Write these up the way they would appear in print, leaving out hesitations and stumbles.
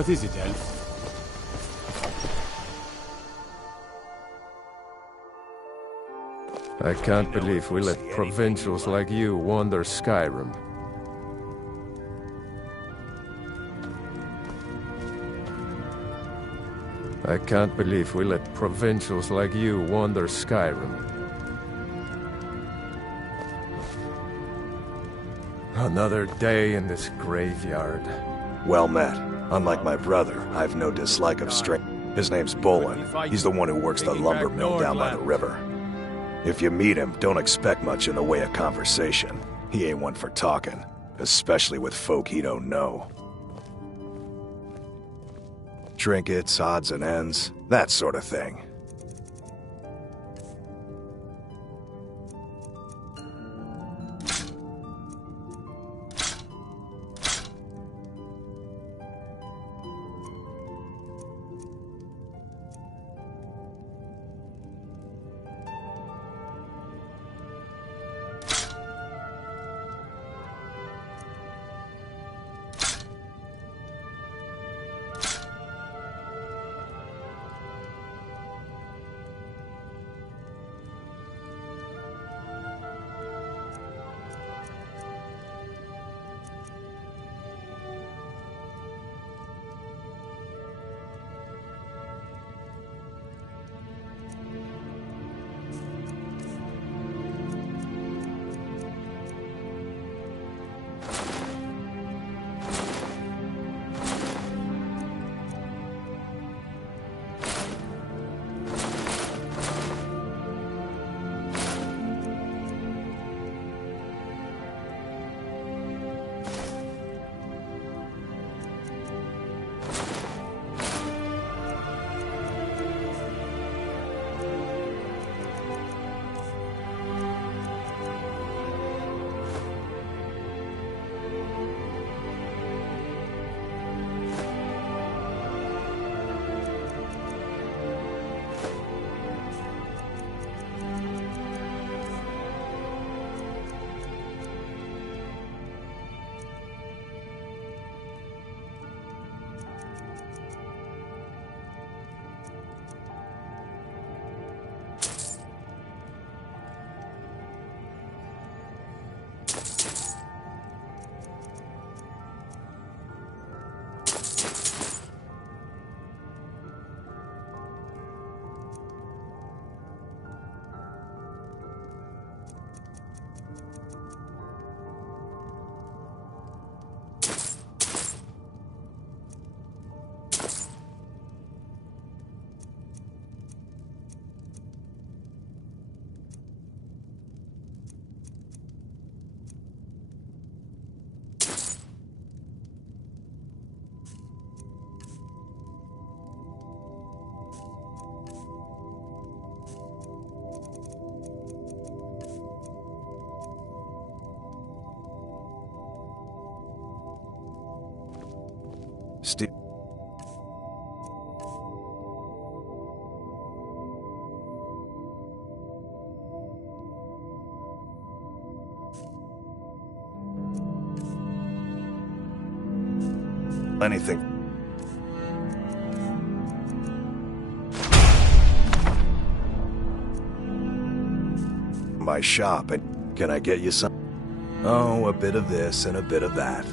What is it, Elf? I can't believe we let provincials like you wander Skyrim. I can't believe we let provincials like you wander Skyrim. Another day in this graveyard. Well met. Unlike my brother, I have no dislike of strength. His name's Bolin. He's the one who works the lumber mill down by the river. If you meet him, don't expect much in the way of conversation. He ain't one for talking, especially with folk he don't know. Trinkets, odds and ends, that sort of thing. Steve. Anything. My shop, and can I get you some? Oh, a bit of this and a bit of that.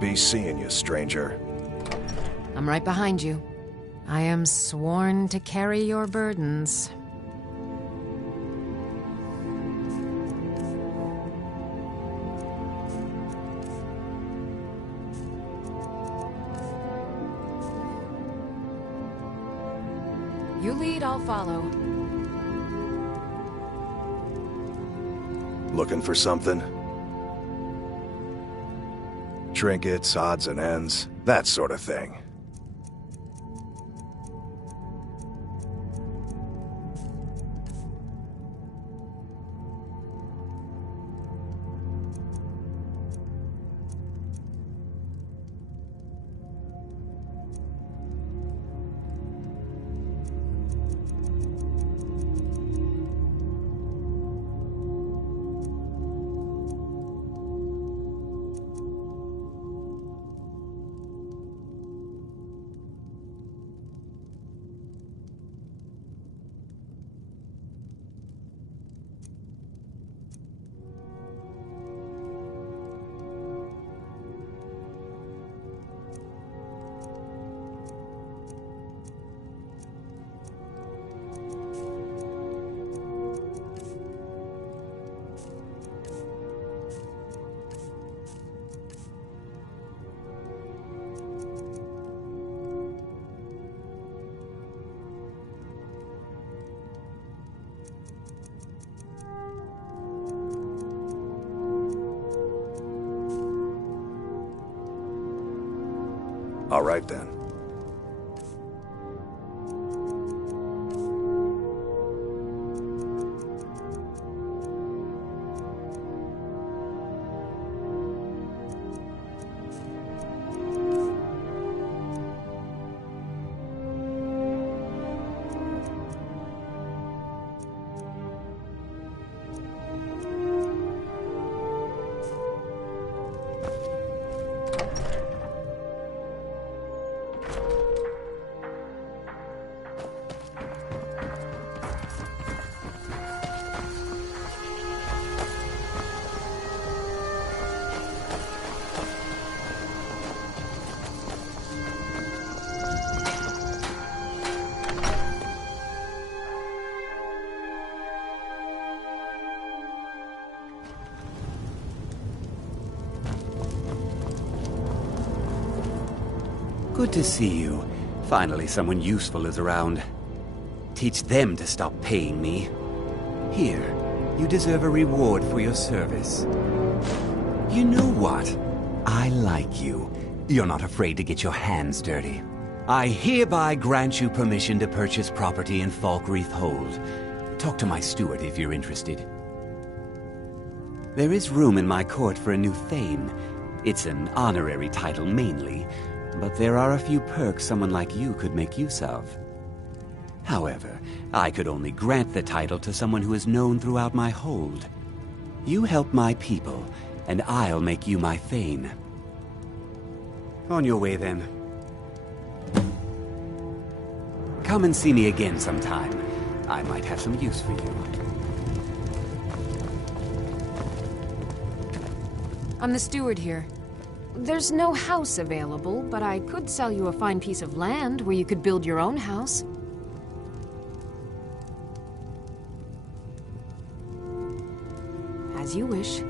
Be seeing you, stranger. I'm right behind you. I am sworn to carry your burdens. You lead, I'll follow. Looking for something? Trinkets, odds and ends, that sort of thing. All right, then. Good to see you. Finally, someone useful is around. Teach them to stop paying me. Here, you deserve a reward for your service. You know what? I like you. You're not afraid to get your hands dirty. I hereby grant you permission to purchase property in Falkreath Hold. Talk to my steward if you're interested. There is room in my court for a new Thane. It's an honorary title mainly, but there are a few perks someone like you could make use of. However, I could only grant the title to someone who is known throughout my hold. You help my people, and I'll make you my Thane. On your way, then. Come and see me again sometime. I might have some use for you. I'm the steward here. There's no house available, but I could sell you a fine piece of land where you could build your own house. As you wish.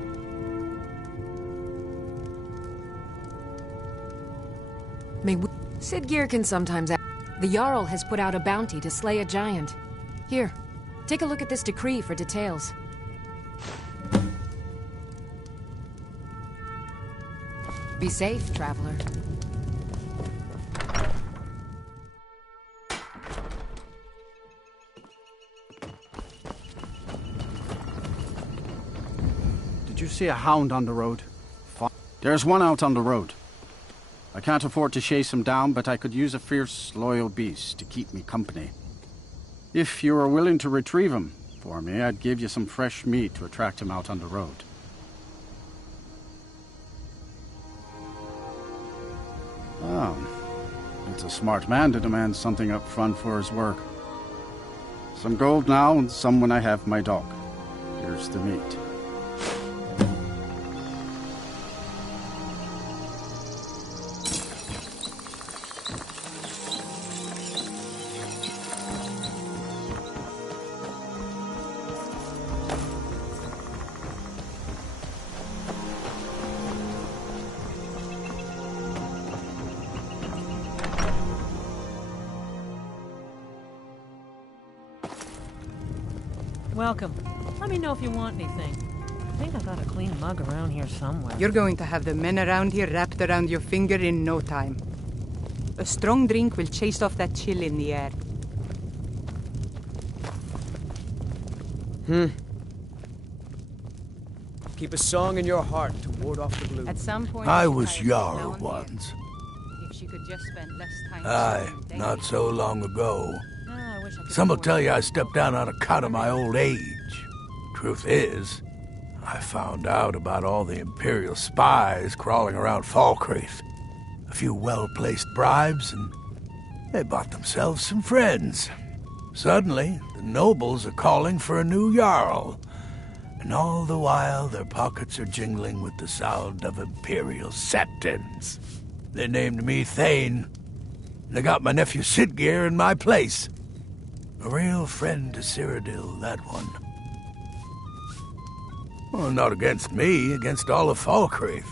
Sid Gear can sometimes act. The Jarl has put out a bounty to slay a giant. Here, take a look at this decree for details. Be safe, traveler. Did you see a hound on the road? There's one out on the road. I can't afford to chase him down, but I could use a fierce, loyal beast to keep me company. If you were willing to retrieve him for me, I'd give you some fresh meat to attract him out on the road. Oh, it's a smart man to demand something up front for his work. Some gold now, and some when I have my dog. Here's the meat. Welcome. Let me know if you want anything. I think I got a clean mug around here somewhere. You're going to have the men around here wrapped around your finger in no time. A strong drink will chase off that chill in the air. Keep a song in your heart to ward off the blues. At some point, I she was tired Jarl now and then. once. If she could just spend less time Aye, singing daily. not so long ago. I wish I could Some will afford tell it. you I stepped down on account of my old age. Truth is, I found out about all the Imperial spies crawling around Falkreath. A few well-placed bribes, and they bought themselves some friends. Suddenly, the nobles are calling for a new Jarl. And all the while, their pockets are jingling with the sound of Imperial septons. They named me Thane. They got my nephew Sidgeir in my place. A real friend to Cyrodiil, that one. Well, not against me, against all of Falkreath.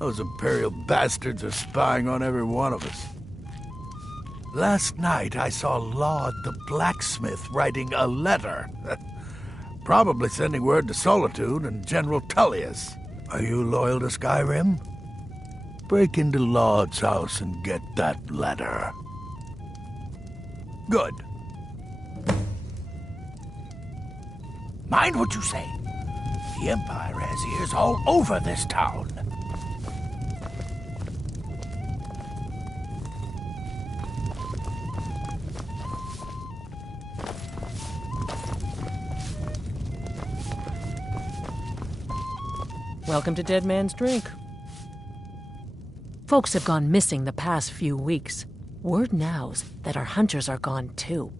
Those Imperial bastards are spying on every one of us. Last night, I saw Laud the blacksmith writing a letter. Probably sending word to Solitude and General Tullius. Are you loyal to Skyrim? Break into Laud's house and get that letter. Good. Mind what you say. The Empire has ears all over this town. Welcome to Dead Man's Drink. Folks have gone missing the past few weeks. Word now's that our hunters are gone too.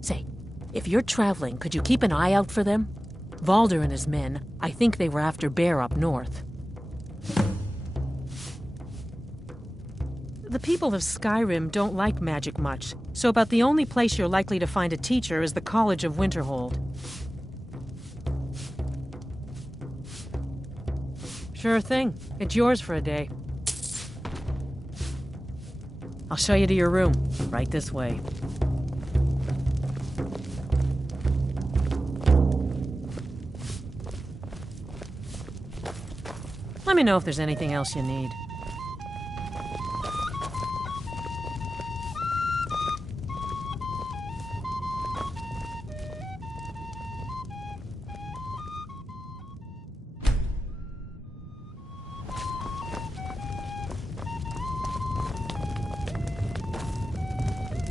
Say, if you're traveling, could you keep an eye out for them? Valder and his men, I think they were after Bear up north. The people of Skyrim don't like magic much, so about the only place you're likely to find a teacher is the College of Winterhold. Sure thing. It's yours for a day. I'll show you to your room. Right this way. Let me know if there's anything else you need.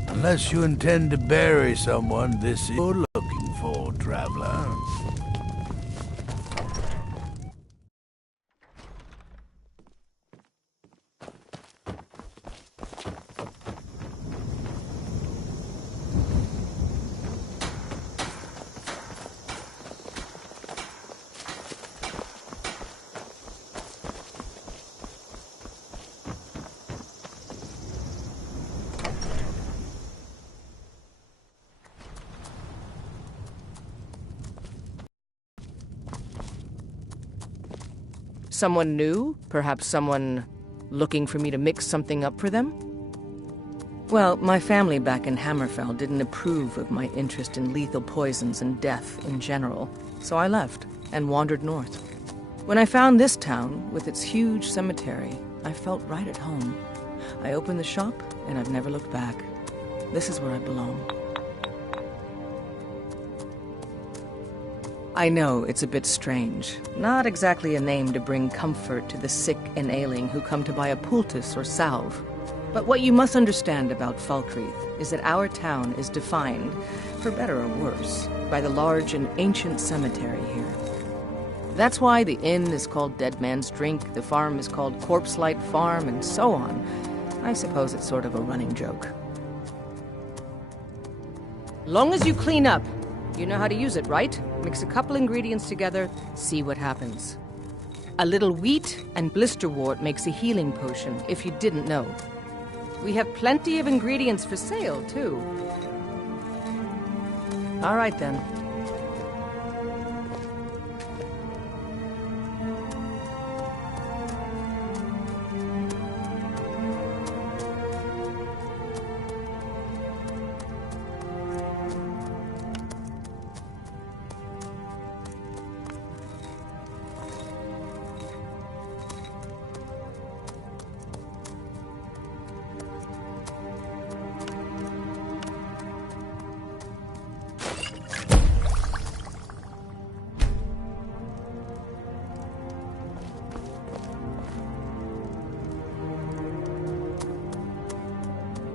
Unless you intend to bury someone, this is you're looking for, traveler. Someone new? Perhaps someone looking for me to mix something up for them? Well, my family back in Hammerfell didn't approve of my interest in lethal poisons and death in general, so I left and wandered north. When I found this town, with its huge cemetery, I felt right at home. I opened the shop, and I've never looked back. This is where I belong. I know it's a bit strange. Not exactly a name to bring comfort to the sick and ailing who come to buy a poultice or salve. But what you must understand about Falkreath is that our town is defined, for better or worse, by the large and ancient cemetery here. That's why the inn is called Dead Man's Drink, the farm is called Corpse Light Farm, and so on. I suppose it's sort of a running joke. Long as you clean up, you know how to use it, right? Mix a couple ingredients together, see what happens. A little wheat and blisterwort makes a healing potion, if you didn't know. We have plenty of ingredients for sale, too. All right, then.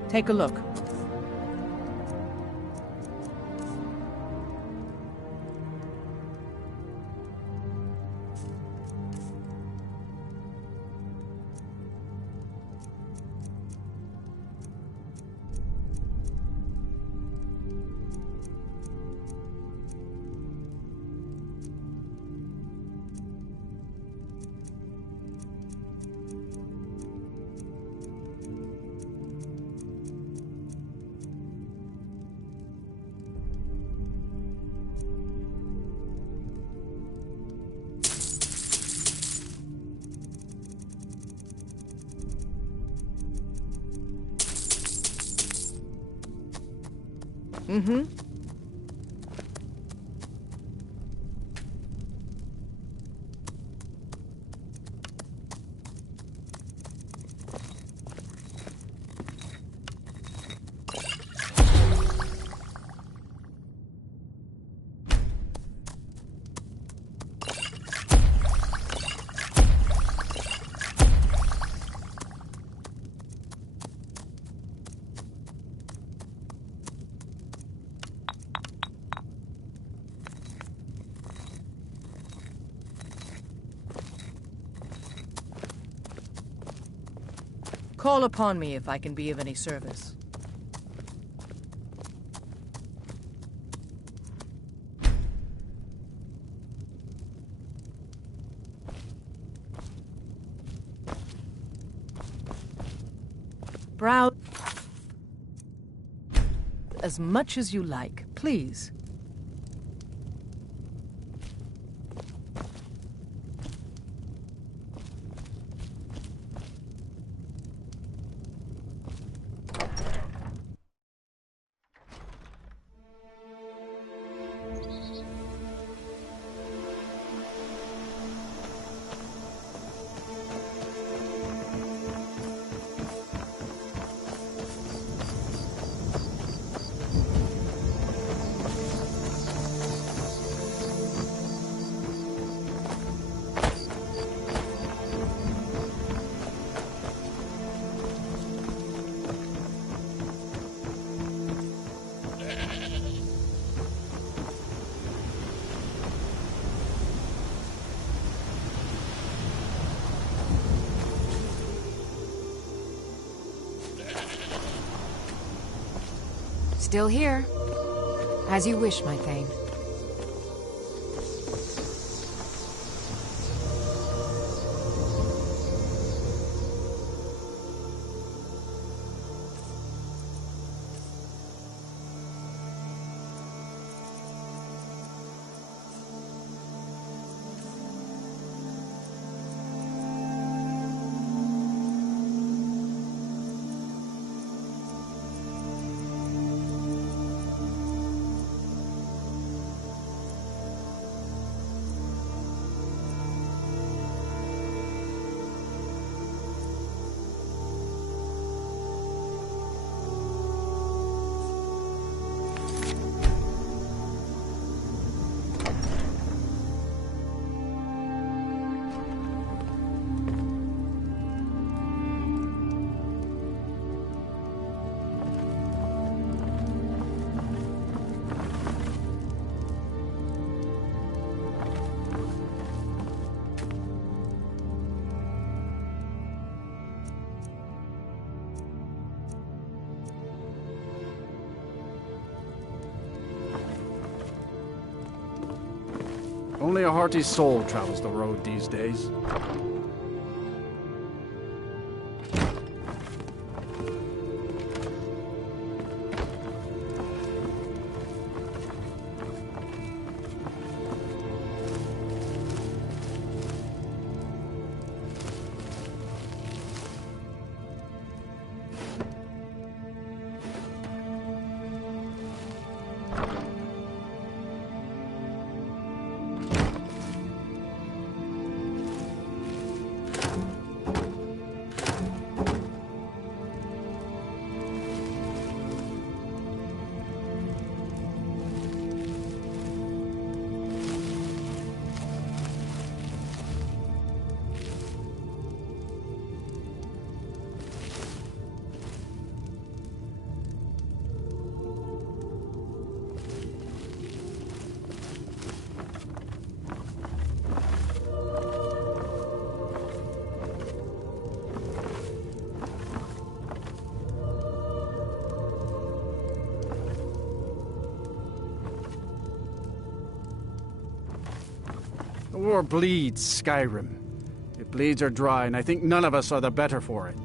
Take a look. Mm-hmm. Call upon me if I can be of any service. Browse as much as you like, please. Still here. As you wish, my Thane. Only a hearty soul travels the road these days. The war bleeds Skyrim. It bleeds her dry, and I think none of us are the better for it.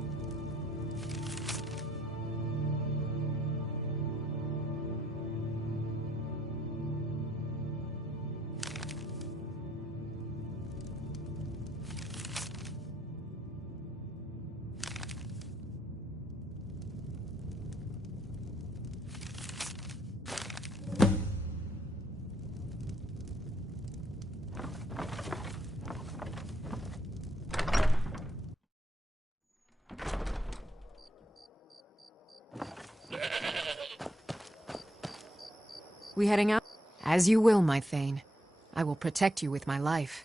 We heading out? As you will, my Thane. I will protect you with my life.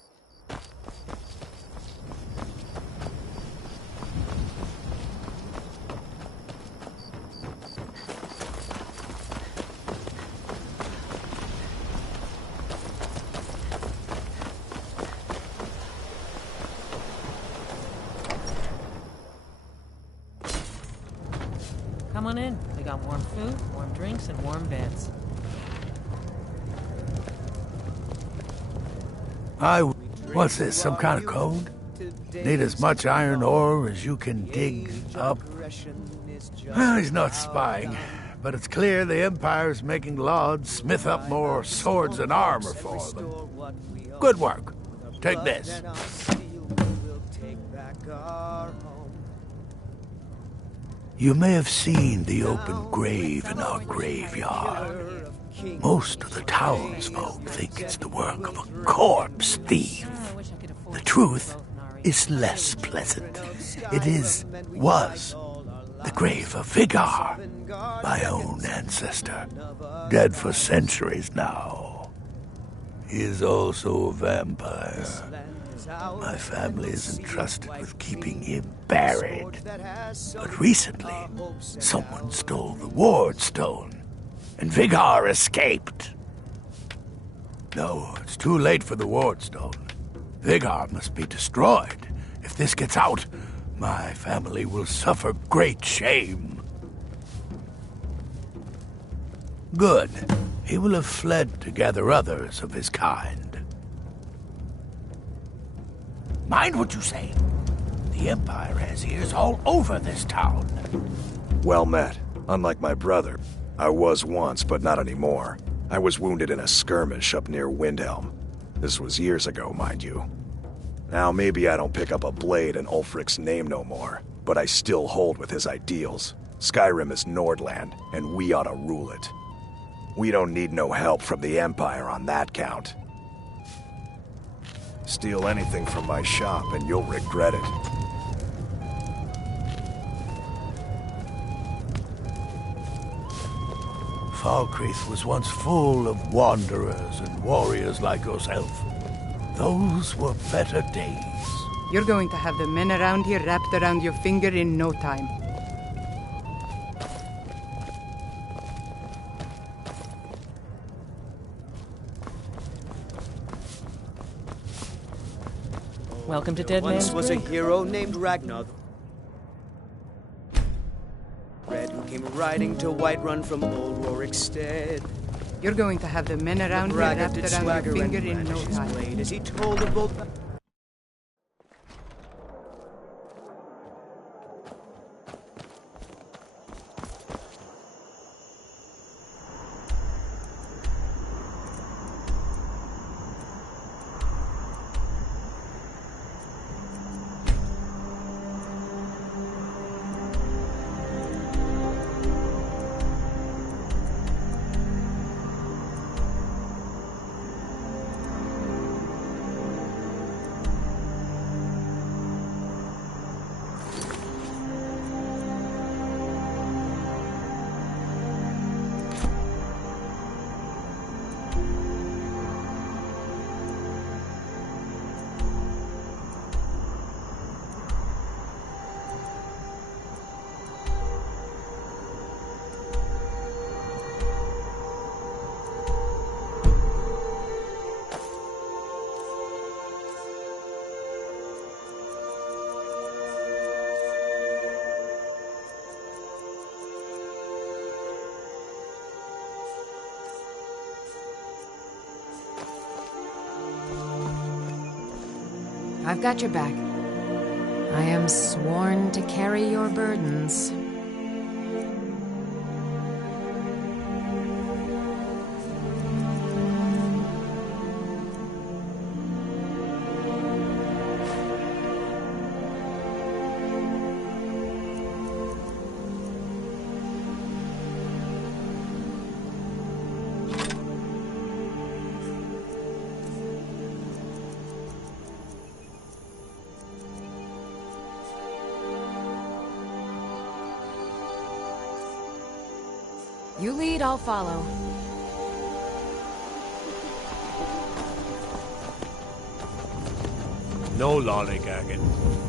Come on in. We got warm food, warm drinks, and warm beds. What's this, some kind of code? Need as much iron ore as you can dig up? Well, he's not spying, but it's clear the Empire's making Lauds smith up more swords and armor for them. Good work. Take this. You may have seen the open grave in our graveyard. Most of the townsfolk think it's the work of a corpse thief. The truth is less pleasant. It was the grave of Vigar, my own ancestor, dead for centuries now. He is also a vampire. My family is entrusted with keeping him buried. But recently, someone stole the ward stone, and Vigar escaped. No, it's too late for the ward stone. Vigar must be destroyed. If this gets out, my family will suffer great shame. Good. He will have fled to gather others of his kind. Mind what you say. The Empire has ears all over this town. Well met. Unlike my brother, I was once, but not anymore. I was wounded in a skirmish up near Windhelm. This was years ago, mind you. Now, maybe I don't pick up a blade in Ulfric's name no more, but I still hold with his ideals. Skyrim is Nordland, and we ought to rule it. We don't need no help from the Empire on that count. Steal anything from my shop and you'll regret it. Falkreath was once full of wanderers and warriors like yourself. Those were better days. You're going to have the men around here wrapped around your finger in no time. Welcome to Dead Man's Once was a Grave. hero named Ragnar, Red, who came riding to Whiterun from old Rorikstead. You're going to have the men around here wrapped around your finger in no time. Blade as he told of old... I've got your back. I am sworn to carry your burdens. You lead, I'll follow. No lollygagging.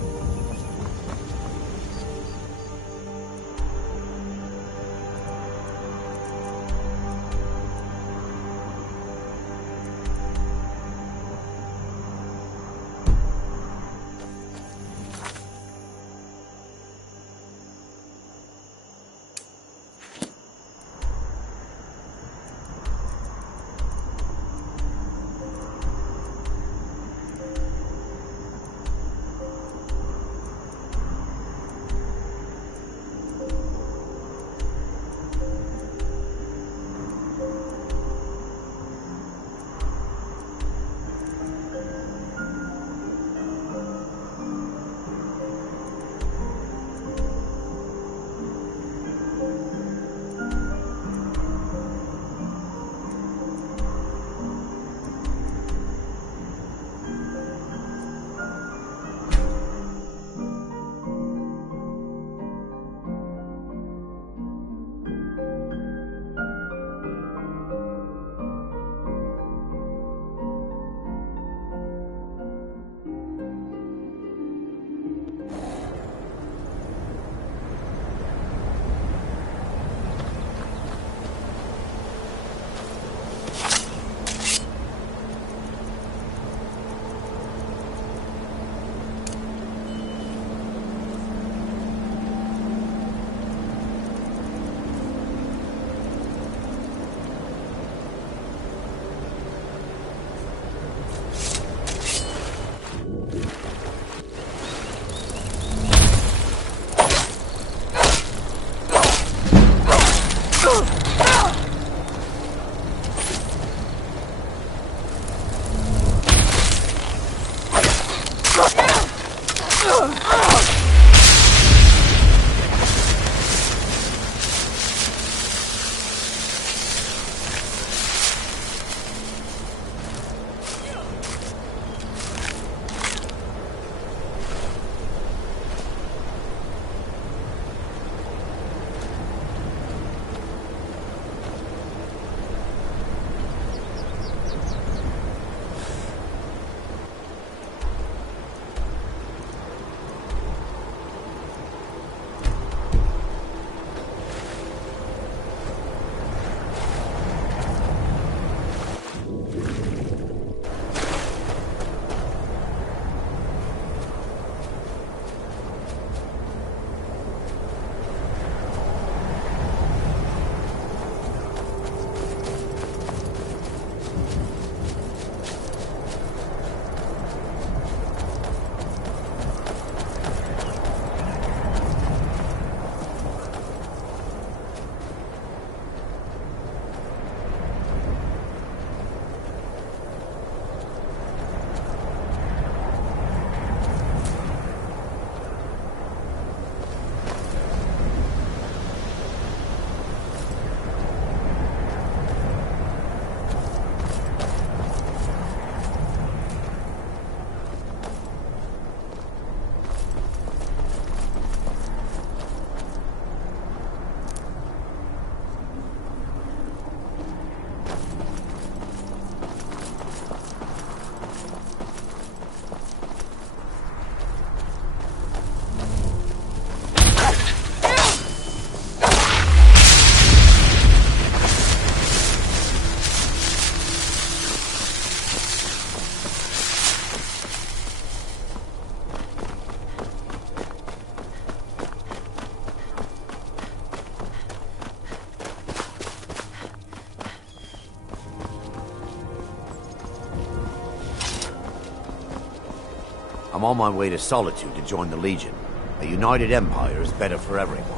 I'm on my way to Solitude to join the Legion. A united empire is better for everyone.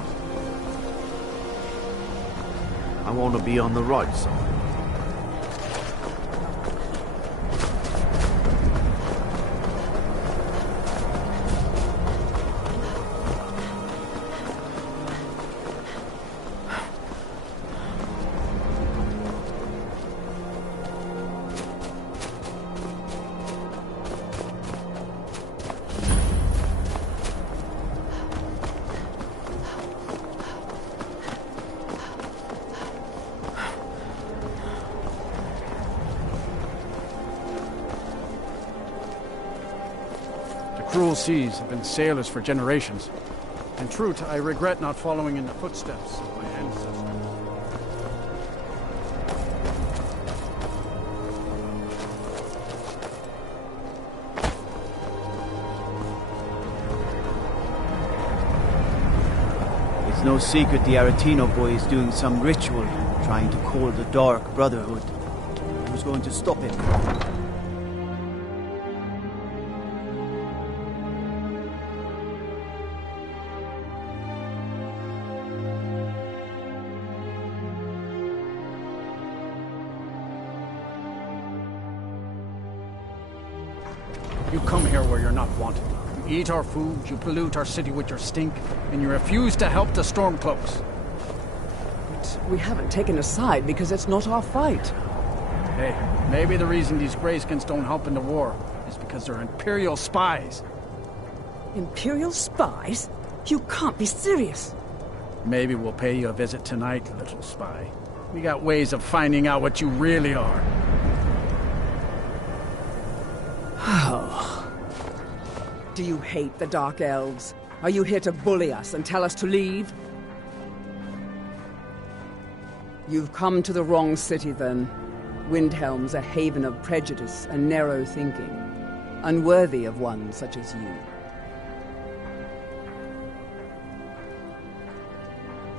I want to be on the right side. Cruel seas have been sailors for generations. In truth, I regret not following in the footsteps of my ancestors. It's no secret the Aretino boy is doing some ritual, trying to call the Dark Brotherhood. Who's going to stop him? You come here where you're not wanted. You eat our food, you pollute our city with your stink, and you refuse to help the Stormcloaks. But we haven't taken a side because it's not our fight. Hey, maybe the reason these Greyskins don't help in the war is because they're Imperial spies. Imperial spies? You can't be serious. Maybe we'll pay you a visit tonight, little spy. We got ways of finding out what you really are. Oh. Do you hate the Dark Elves? Are you here to bully us and tell us to leave? You've come to the wrong city, then. Windhelm's a haven of prejudice and narrow thinking, unworthy of one such as you.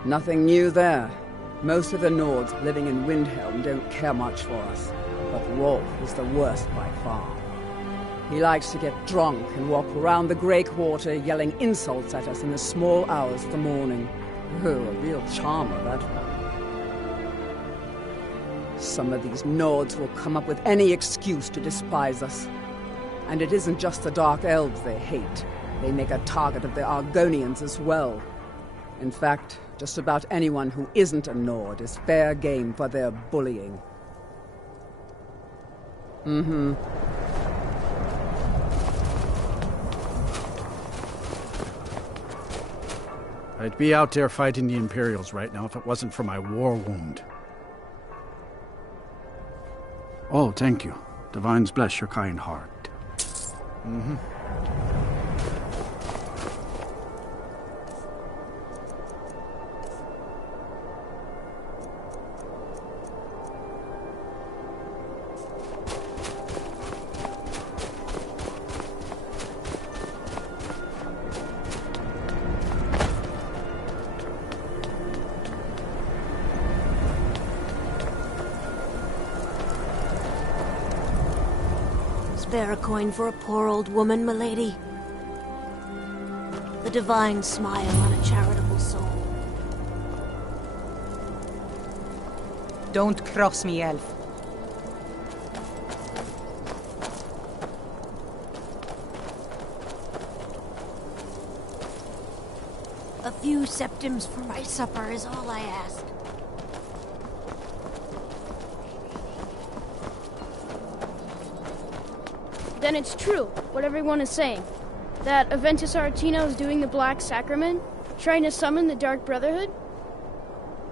Nothing new there. Most of the Nords living in Windhelm don't care much for us, but Rolf is the worst by far. He likes to get drunk and walk around the Greywater yelling insults at us in the small hours of the morning. Oh, a real charmer, that one. Some of these Nords will come up with any excuse to despise us. And it isn't just the Dark Elves they hate. They make a target of the Argonians as well. In fact, just about anyone who isn't a Nord is fair game for their bullying. Mm-hmm. I'd be out there fighting the Imperials right now if it wasn't for my war wound. Oh, thank you. Divines bless your kind heart. Mm-hmm. Spare a coin for a poor old woman, milady. The divine smile on a charitable soul. Don't cross me, elf. A few septims for my supper is all I ask. Then it's true, what everyone is saying. That Aventus Aretino is doing the Black Sacrament, trying to summon the Dark Brotherhood?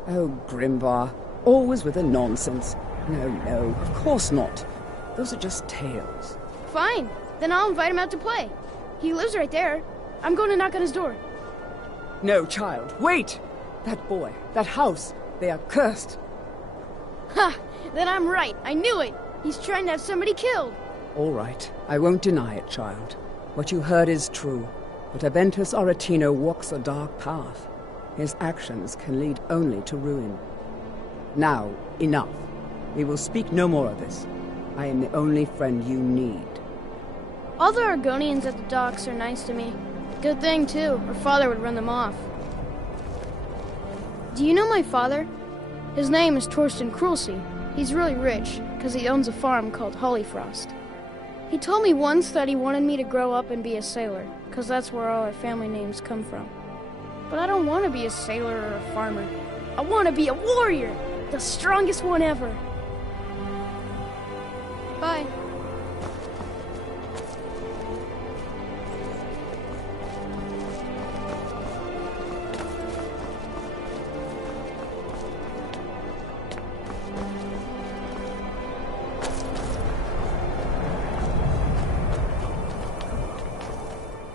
Oh, Grimvar, always with the nonsense. No, of course not. Those are just tales. Fine, then I'll invite him out to play. He lives right there. I'm going to knock on his door. No, child, wait! That boy, that house, they are cursed. Ha! Then I'm right, I knew it! He's trying to have somebody killed! All right, I won't deny it, child. What you heard is true, but Aventus Aretino walks a dark path. His actions can lead only to ruin. Now, enough. We will speak no more of this. I am the only friend you need. All the Argonians at the docks are nice to me. Good thing, too, or father would run them off. Do you know my father? His name is Torsten Krulsey. He's really rich, because he owns a farm called Hollyfrost. He told me once that he wanted me to grow up and be a sailor, because that's where all our family names come from. But I don't want to be a sailor or a farmer. I want to be a warrior, the strongest one ever. Bye.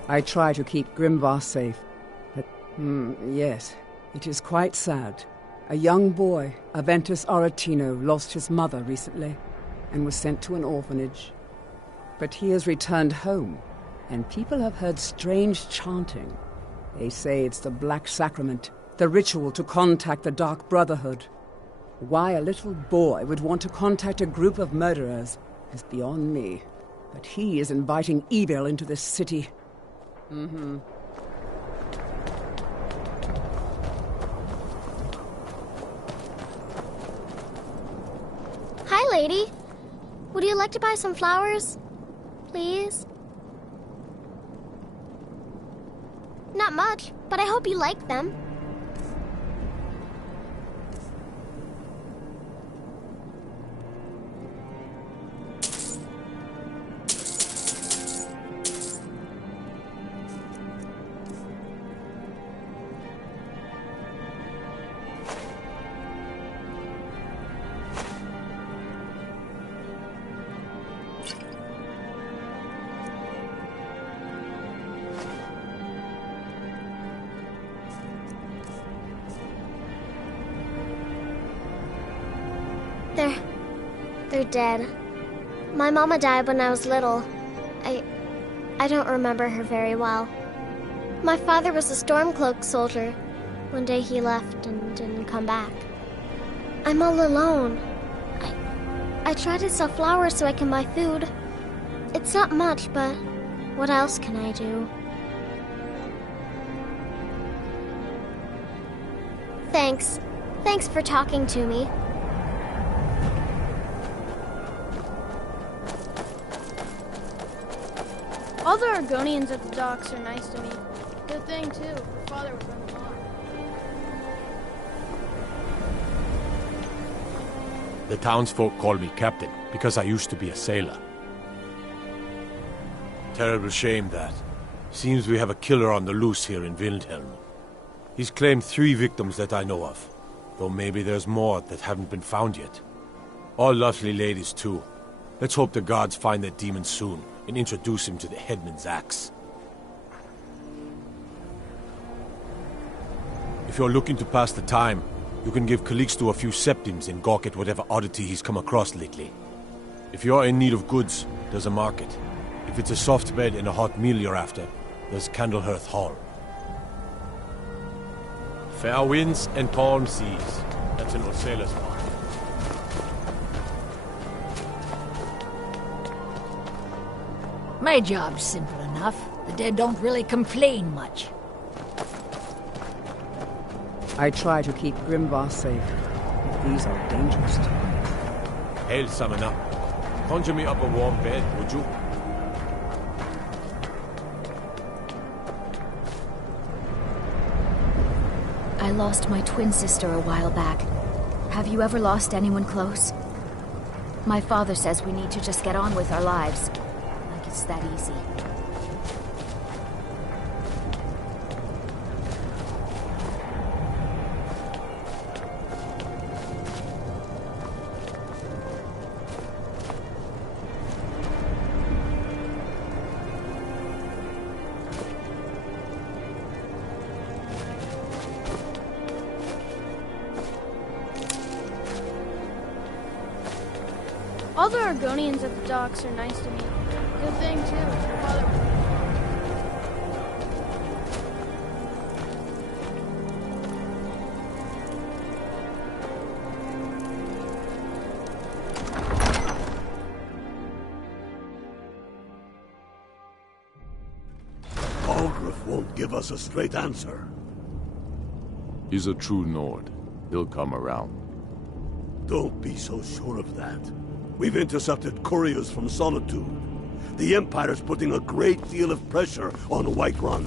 I try to keep Grimvar safe, but, yes, it is quite sad. A young boy, Aventus Aretino, lost his mother recently and was sent to an orphanage. But he has returned home, and people have heard strange chanting. They say it's the Black Sacrament, the ritual to contact the Dark Brotherhood. Why a little boy would want to contact a group of murderers is beyond me. But he is inviting evil into this city. Hi, lady. Would you like to buy some flowers? Please? Not much, but I hope you like them. They're dead. My mama died when I was little. I don't remember her very well. My father was a Stormcloak soldier. One day he left and didn't come back. I'm all alone. I try to sell flowers so I can buy food. It's not much, but what else can I do? Thanks. Thanks for talking to me. All the Argonians at the docks are nice to me. Good thing, too, her father would run them off. The townsfolk call me captain, because I used to be a sailor. Terrible shame, that. Seems we have a killer on the loose here in Windhelm. He's claimed 3 victims that I know of, though maybe there's more that haven't been found yet. All lovely ladies, too. Let's hope the gods find that demon soon, and introduce him to the headman's axe. If you're looking to pass the time, you can give Calixto a few septims and gawk at whatever oddity he's come across lately. If you're in need of goods, there's a market. If it's a soft bed and a hot meal you're after, there's Candlehearth Hall. Fair winds and calm seas. That's an old sailor's motto. My job's simple enough. The dead don't really complain much. I try to keep Grimvar safe, but these are dangerous times. Hail, summoner. Conjure me up a warm bed, would you? I lost my twin sister a while back. Have you ever lost anyone close? My father says we need to just get on with our lives. Like it's that easy. All the Argonians at the docks are nice to me. Good thing, too. Your father... give us a straight answer. He's a true Nord. He'll come around. Don't be so sure of that. We've intercepted couriers from Solitude. The Empire's putting a great deal of pressure on Whiterun.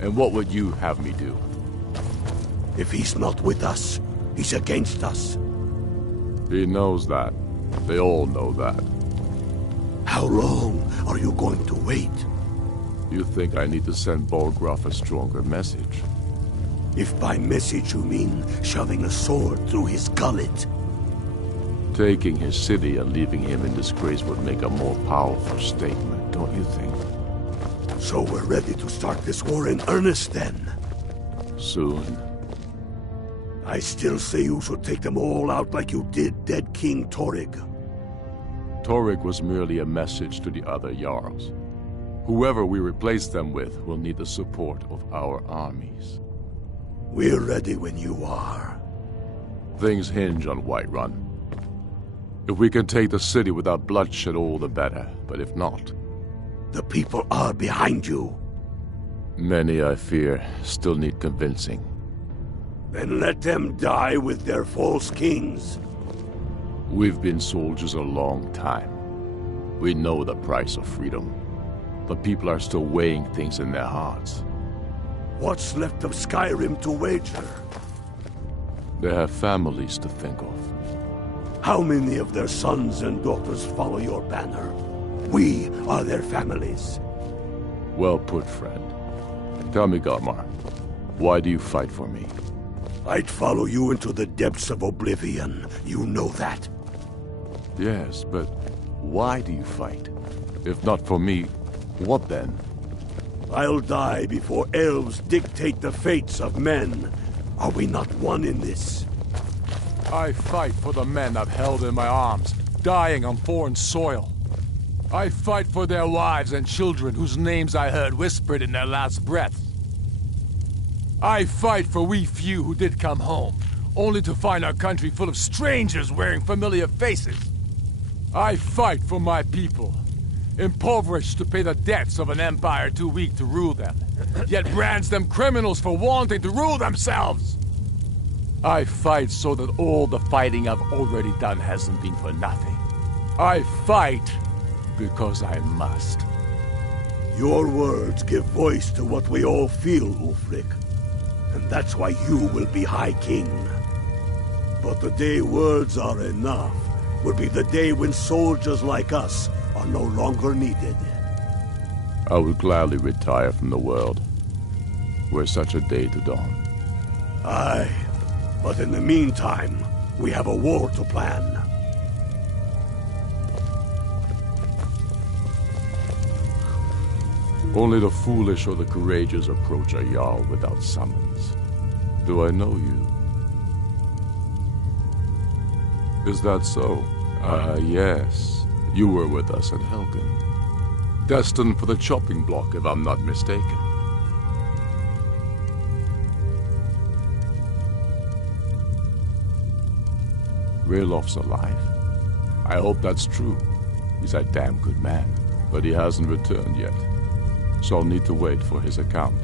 And what would you have me do? If he's not with us, he's against us. He knows that. They all know that. How long are you going to wait? You think I need to send Bolgraf a stronger message? If by message you mean shoving a sword through his gullet. Taking his city and leaving him in disgrace would make a more powerful statement, don't you think? So we're ready to start this war in earnest then? Soon. I still say you should take them all out like you did dead King Torrig. Torrig was merely a message to the other Jarls. Whoever we replace them with will need the support of our armies. We're ready when you are. Things hinge on Whiterun. If we can take the city without bloodshed, all the better. But if not... The people are behind you. Many, I fear, still need convincing. Then let them die with their false kings. We've been soldiers a long time. We know the price of freedom. The people are still weighing things in their hearts. What's left of Skyrim to wager? They have families to think of. How many of their sons and daughters follow your banner? We are their families. Well put, friend. Tell me, Galmar, why do you fight for me? I'd follow you into the depths of oblivion. You know that. Yes, but why do you fight? If not for me, what then? I'll die before elves dictate the fates of men. Are we not one in this? I fight for the men I've held in my arms, dying on foreign soil. I fight for their wives and children whose names I heard whispered in their last breaths. I fight for we few who did come home, only to find our country full of strangers wearing familiar faces. I fight for my people, impoverished to pay the debts of an empire too weak to rule them, yet brands them criminals for wanting to rule themselves. I fight so that all the fighting I've already done hasn't been for nothing. I fight because I must. Your words give voice to what we all feel, Ulfric. And that's why you will be High King. But the day words are enough will be the day when soldiers like us are no longer needed. I would gladly retire from the world, were such a day to dawn. Aye, but in the meantime, we have a war to plan. Only the foolish or the courageous approach a Jarl without summons. Do I know you? Is that so? Yes. You were with us at Helgen. Destined for the chopping block, if I'm not mistaken. Railof's alive. I hope that's true. He's a damn good man, but he hasn't returned yet. So I'll need to wait for his account.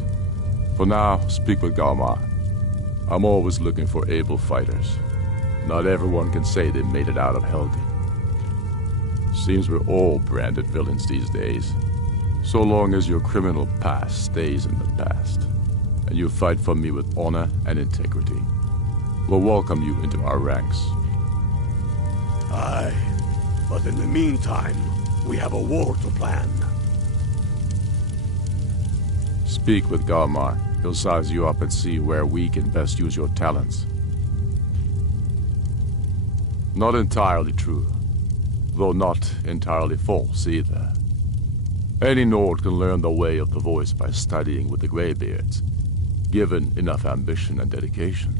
For now, speak with Galmar. I'm always looking for able fighters. Not everyone can say they made it out of Helgen. Seems we're all branded villains these days. So long as your criminal past stays in the past, and you fight for me with honor and integrity, we'll welcome you into our ranks. Aye, but in the meantime, we have a war to plan. Speak with Galmar. He'll size you up and see where we can best use your talents. Not entirely true, though not entirely false either. Any Nord can learn the way of the voice by studying with the Greybeards, given enough ambition and dedication.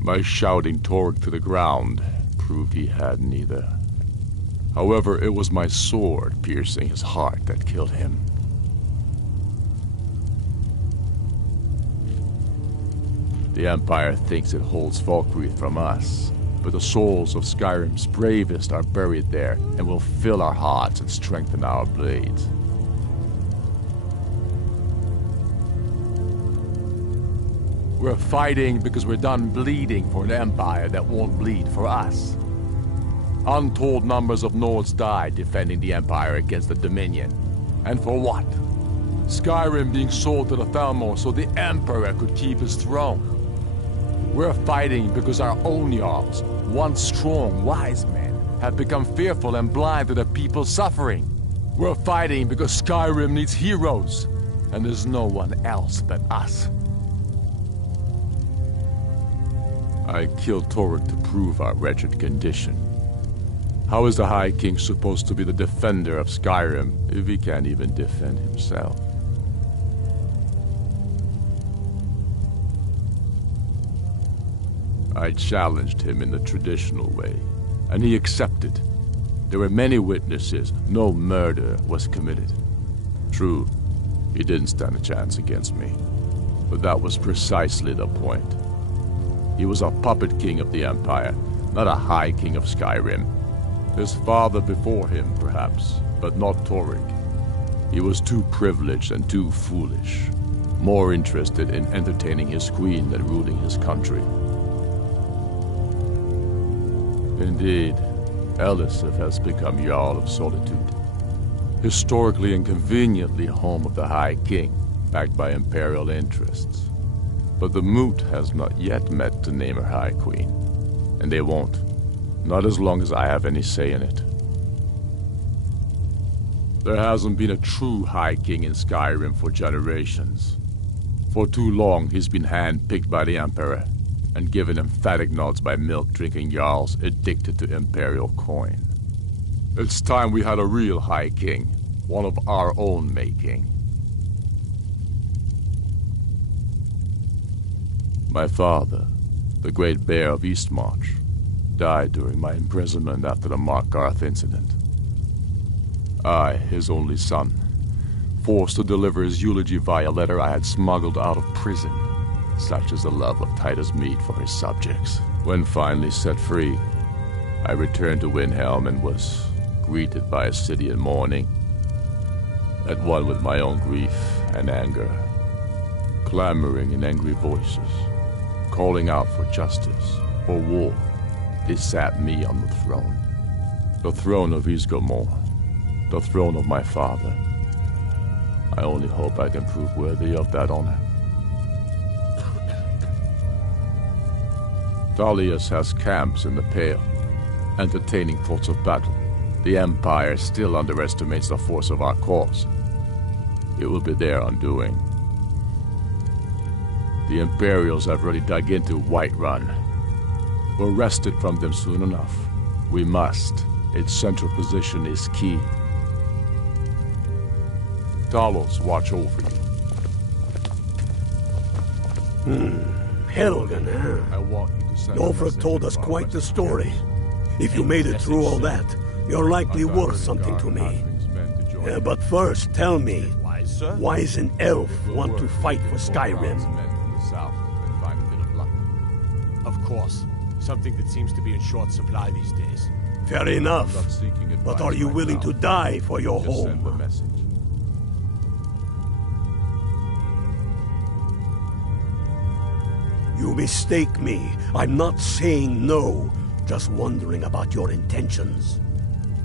My shouting Torg to the ground proved he had neither. However, it was my sword piercing his heart that killed him. The Empire thinks it holds Falkreath from us, but the souls of Skyrim's bravest are buried there and will fill our hearts and strengthen our blades. We're fighting because we're done bleeding for an empire that won't bleed for us. Untold numbers of Nords died defending the empire against the Dominion. And for what? Skyrim being sold to the Thalmor so the emperor could keep his throne. We're fighting because our own Jarls, once strong, wise men, have become fearful and blind to the people's suffering. We're fighting because Skyrim needs heroes, and there's no one else but us. I killed Torrik to prove our wretched condition. How is the High King supposed to be the defender of Skyrim if he can't even defend himself? I challenged him in the traditional way, and he accepted. There were many witnesses. No murder was committed. True, he didn't stand a chance against me, but that was precisely the point. He was a puppet king of the Empire, not a High King of Skyrim. His father before him, perhaps, but not Torrik. He was too privileged and too foolish, more interested in entertaining his queen than ruling his country. Indeed, Elisif has become Jarl of Solitude, historically and conveniently home of the High King, backed by imperial interests. But the Moot has not yet met to name her High Queen, and they won't, not as long as I have any say in it. There hasn't been a true High King in Skyrim for generations. For too long he's been hand-picked by the Emperor, and given emphatic nods by milk-drinking Jarls addicted to imperial coin. It's time we had a real High King, one of our own making. My father, the Great Bear of Eastmarch, died during my imprisonment after the Markarth incident. I, his only son, forced to deliver his eulogy via letter I had smuggled out of prison. Such is the love of Titus Mead for his subjects. When finally set free, I returned to Windhelm and was greeted by a city in mourning, at one with my own grief and anger, clamoring in angry voices, calling out for justice, for war. They sat me on the throne of Ysgramor, the throne of my father. I only hope I can prove worthy of that honor. Dalius has camps in the Pale, entertaining thoughts of battle. The Empire still underestimates the force of our cause. It will be their undoing. The Imperials have already dug into Whiterun. We're wrested from them soon enough. We must. Its central position is key. Talos watch over you. Helgen, huh? I want you to send Nofra told us quite the story. If you made it through all that, you're likely worth something to me. But first, tell me, why does an elf want to fight for Skyrim? Of course. Something that seems to be in short supply these days. Fair enough. But are you willing to die for your home? You mistake me. I'm not saying no. Just wondering about your intentions.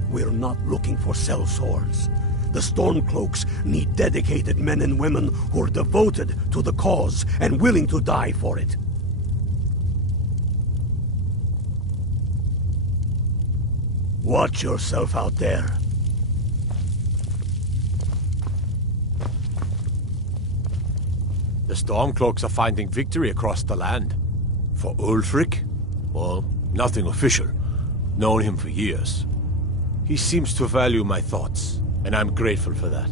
We're not looking for sellswords. The Stormcloaks need dedicated men and women who are devoted to the cause and willing to die for it. Watch yourself out there. The Stormcloaks are finding victory across the land. For Ulfric? Well, nothing official. Known him for years. He seems to value my thoughts, and I'm grateful for that.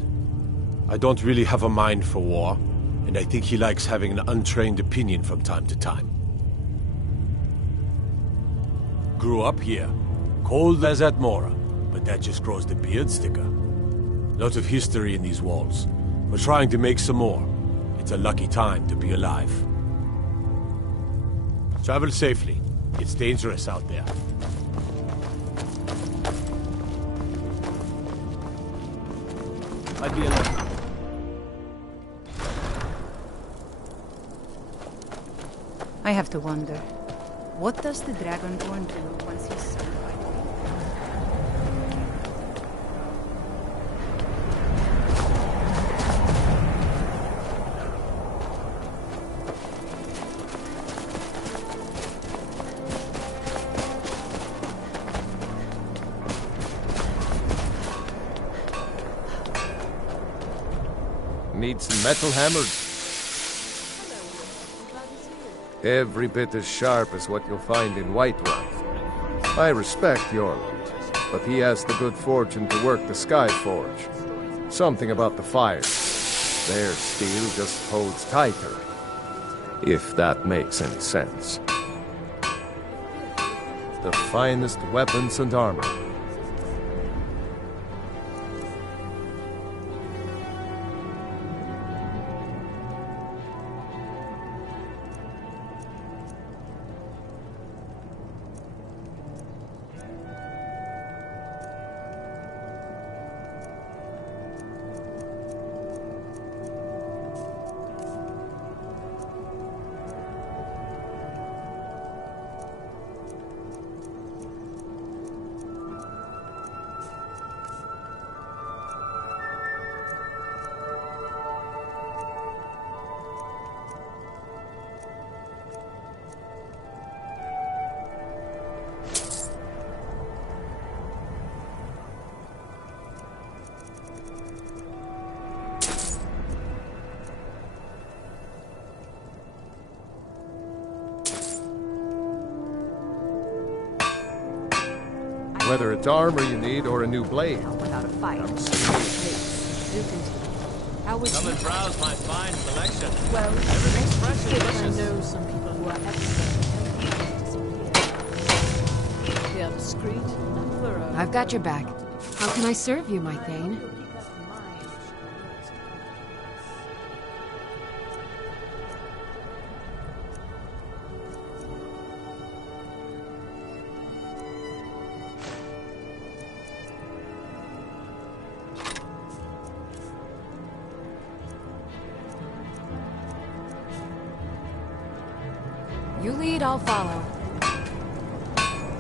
I don't really have a mind for war, and I think he likes having an untrained opinion from time to time. Grew up here. Cold as Atmora, but that just grows the beard sticker. Lot of history in these walls. We're trying to make some more. It's a lucky time to be alive. Travel safely. It's dangerous out there. I'd be alert. I have to wonder, what does the Dragonborn do once he's certified? Need some metal hammers. Every bit as sharp as what you'll find in Whiterun. I respect Jorland, but he has the good fortune to work the Skyforge. Something about the fires. Their steel just holds tighter. If that makes any sense. The finest weapons and armor. Whether it's armor you need or a new blade. Without a fight. How would come and browse my fine collection. Well, everything's fresh and delicious. I know some people who are experts. They are discreet and thorough. I've got your back. How can I serve you, my Thane? You lead, I'll follow.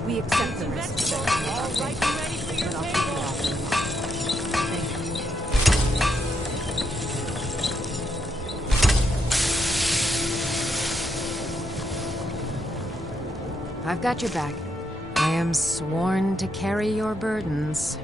We accept the risk. All right, you ready for your table? I've got your back. I am sworn to carry your burdens.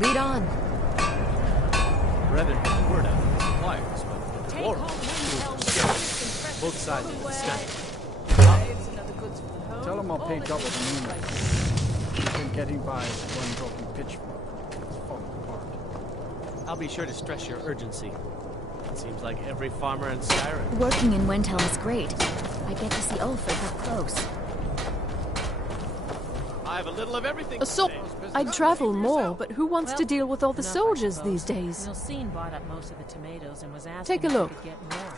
Lead on. Brevin put the word out to the suppliers, but the war both sides of the stack. Tell him I'll pay double the moonlight. He's been getting by with one broken pitchfork. It's falling apart. I'll be sure to stress your urgency. It seems like every farmer in Skyrim. Working in Windhelm is great. I get to see Ulfric up close. I have a little of everything. I'd travel more, but who wants to deal with all the soldiers these days? Nilsine bought up most of the tomatoes and was asking Take a if we look. could get more.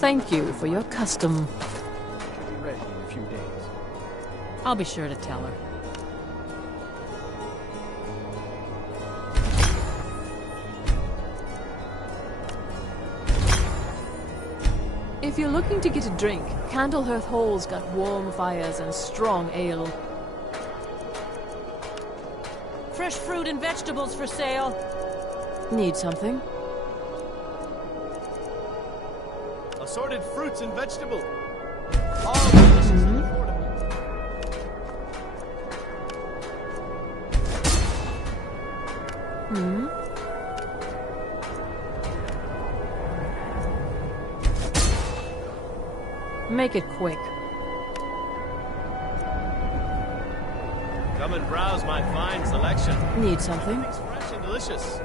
Thank you for your custom. few days. I'll be sure to tell her. If you're looking to get a drink, Candlehearth Hall's got warm fires and strong ale. Fresh fruit and vegetables for sale. Need something? Assorted fruits and vegetables. All delicious and affordable. Hmm? Make it quick. Come and browse my fine selection. Need something? It's fresh and delicious.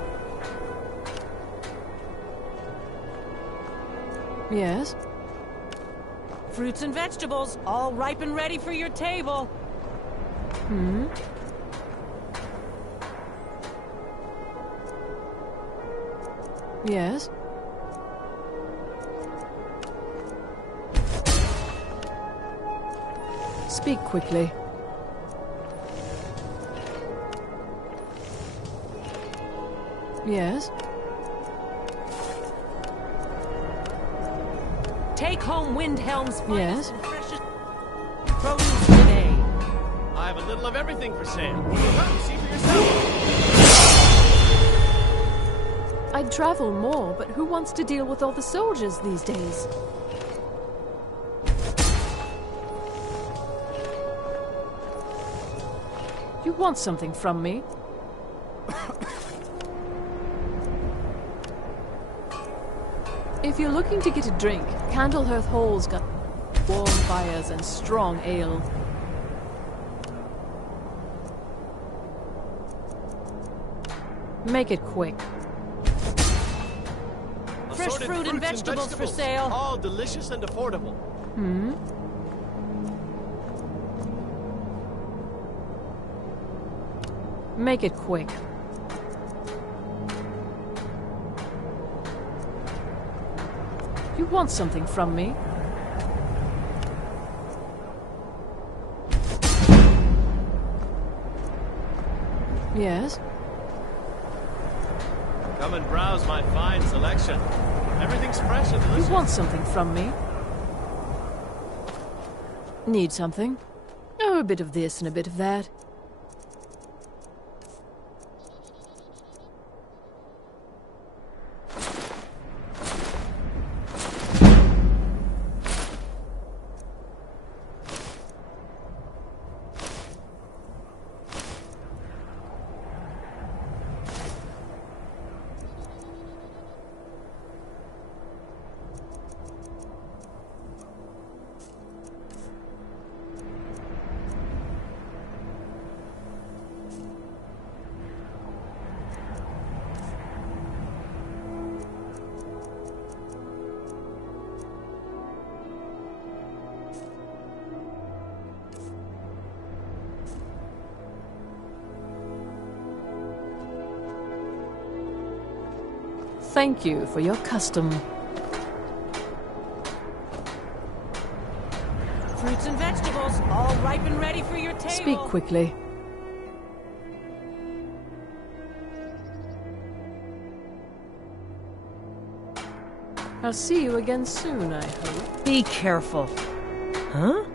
Yes? Fruits and vegetables, all ripe and ready for your table. Hmm? Yes? Speak quickly. Yes? Take home Windhelm's Yes? finest and freshest produce today. I have a little of everything for sale. Come, see for yourself. I'd travel more, but who wants to deal with all the soldiers these days? You want something from me? If you're looking to get a drink, Candlehearth Hall's got warm fires and strong ale. Make it quick. Fresh fruit and vegetables for sale. All delicious and affordable. Hmm? Make it quick. You want something from me? Yes? Come and browse my fine selection. Everything's fresh and delicious. You want something from me? Need something? Oh, a bit of this and a bit of that. Thank you for your custom. Fruits and vegetables, all ripe and ready for your table. Speak quickly. I'll see you again soon, I hope. Be careful. Huh?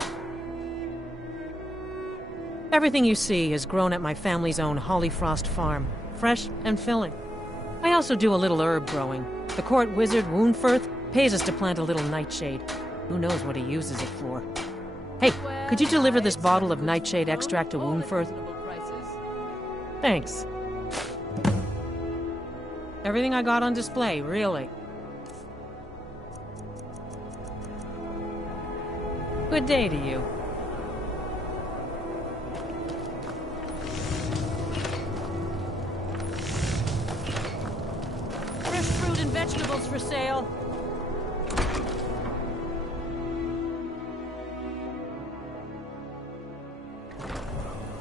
Everything you see is grown at my family's own Hollyfrost farm. Fresh and filling. I also do a little herb growing. The court wizard, Woundfirth, pays us to plant a little nightshade. Who knows what he uses it for? Hey, could you deliver this bottle of nightshade extract to Woundfirth? Thanks. Everything I got on display, really. Good day to you. Fresh fruit and vegetables for sale.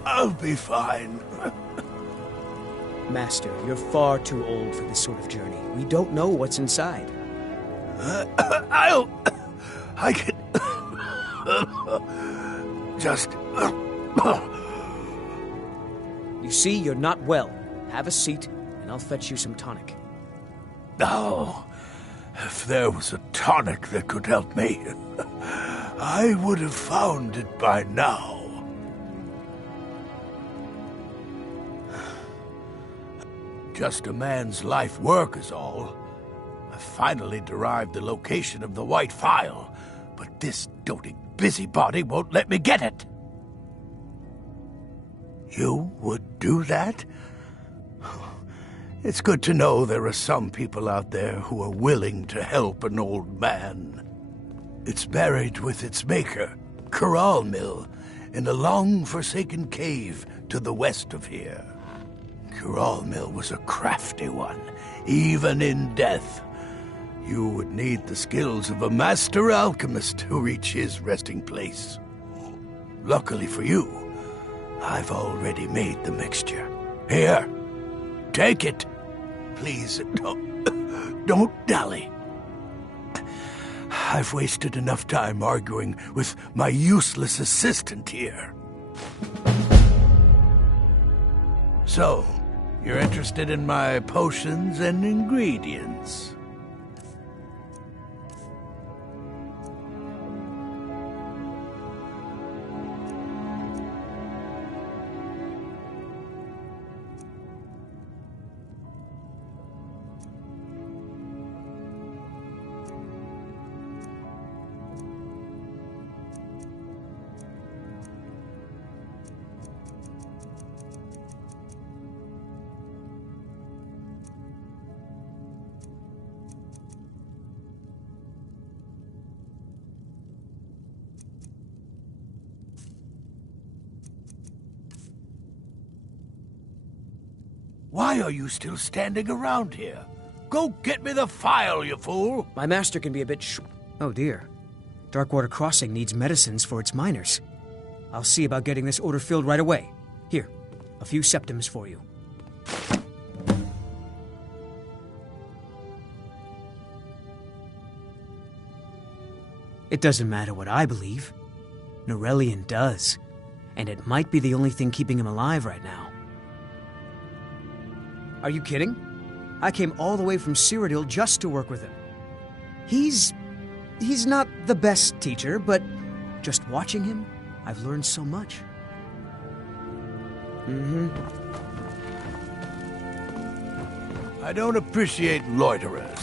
I'll be fine. Master, you're far too old for this sort of journey. We don't know what's inside. I can... just... You see, you're not well. Have a seat, and I'll fetch you some tonic. Oh, if there was a tonic that could help me, I would have found it by now. Just a man's life work is all. I finally derived the location of the white phial, but this doting busybody won't let me get it. You would do that? It's good to know there are some people out there who are willing to help an old man. It's buried with its maker, Corral Mill, in a long-forsaken cave to the west of here. Corral Mill was a crafty one, even in death. You would need the skills of a master alchemist to reach his resting place. Luckily for you, I've already made the mixture. Here, take it. Please, don't dally. I've wasted enough time arguing with my useless assistant here. So, you're interested in my potions and ingredients? Why are you still standing around here? Go get me the phial, you fool! My master can be a bit Oh dear. Darkwater Crossing needs medicines for its miners. I'll see about getting this order filled right away. Here, a few septims for you. It doesn't matter what I believe. Norellian does. And it might be the only thing keeping him alive right now. Are you kidding? I came all the way from Cyrodiil just to work with him. He's not the best teacher, but just watching him, I've learned so much. I don't appreciate loiterers.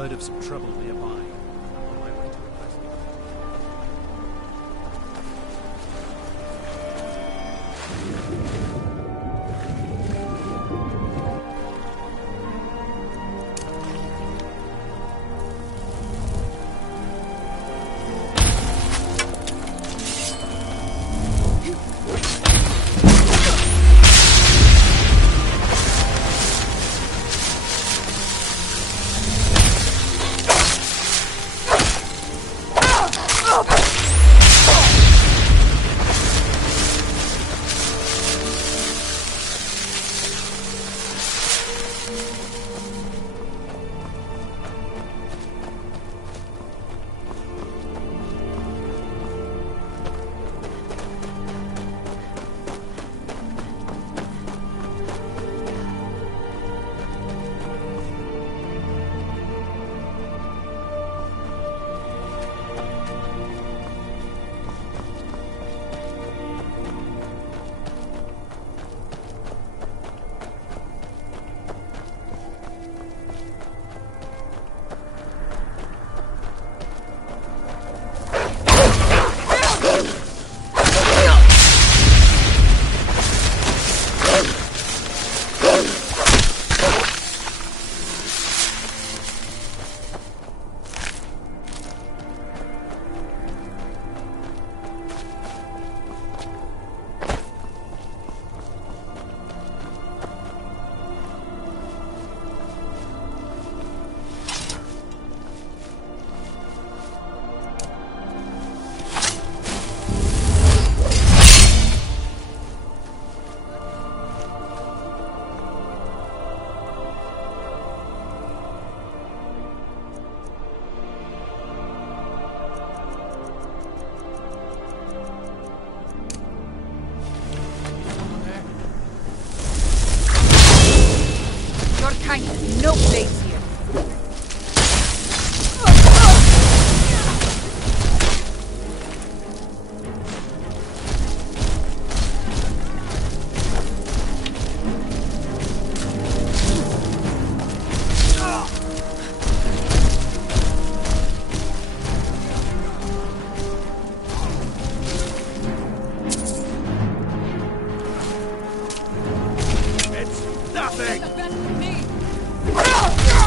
word of some trouble nearby. On my way to request it. Kind has no place here. It's nothing! Ah!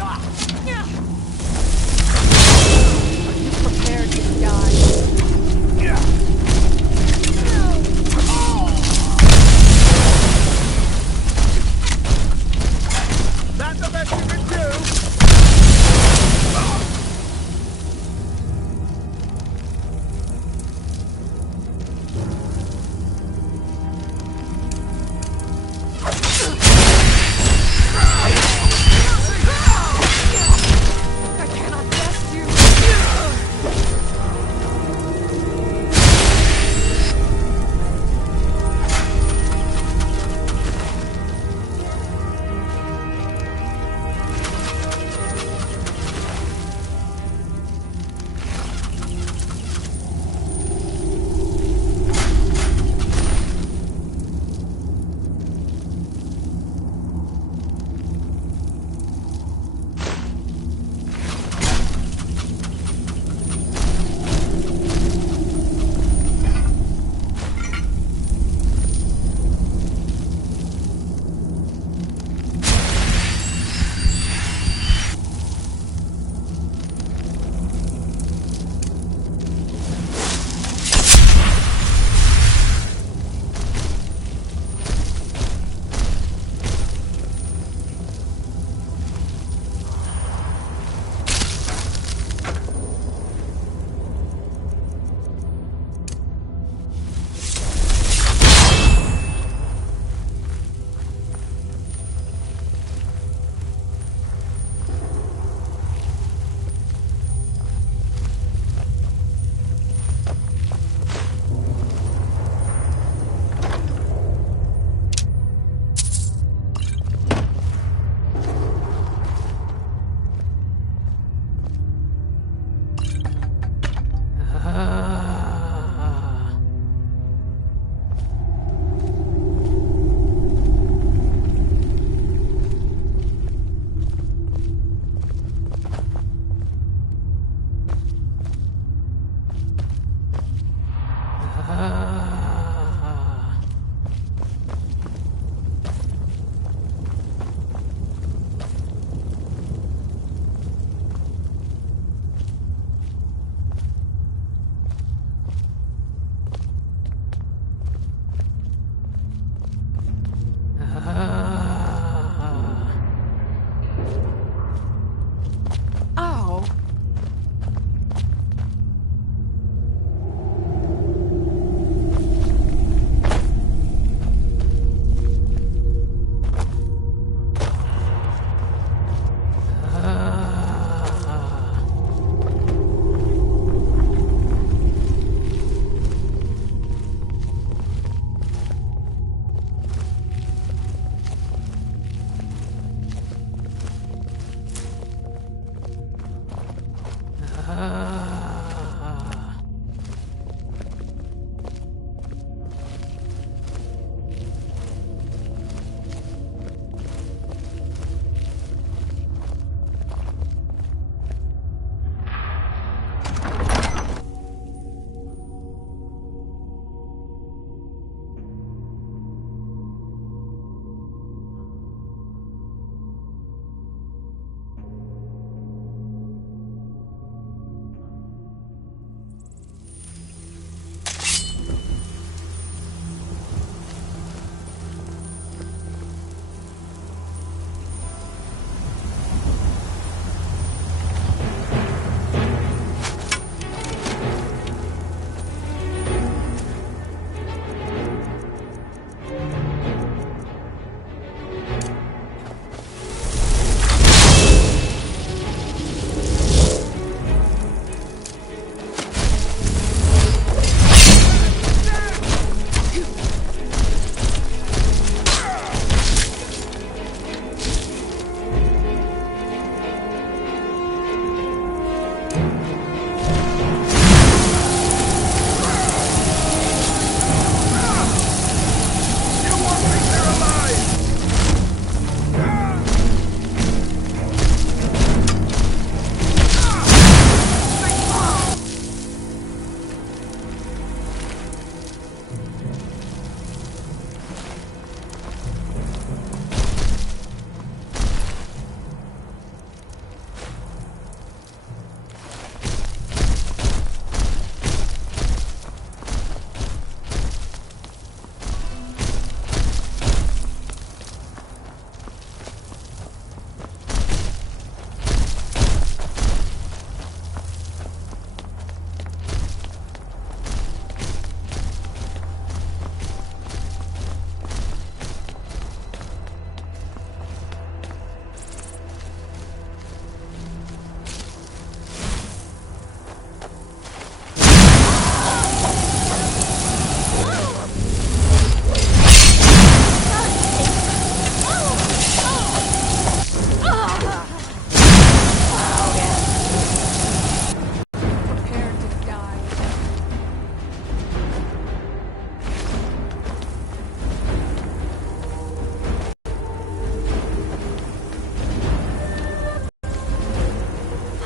Prepared to die. That's the best you can do!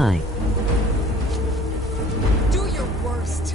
time. Do your worst.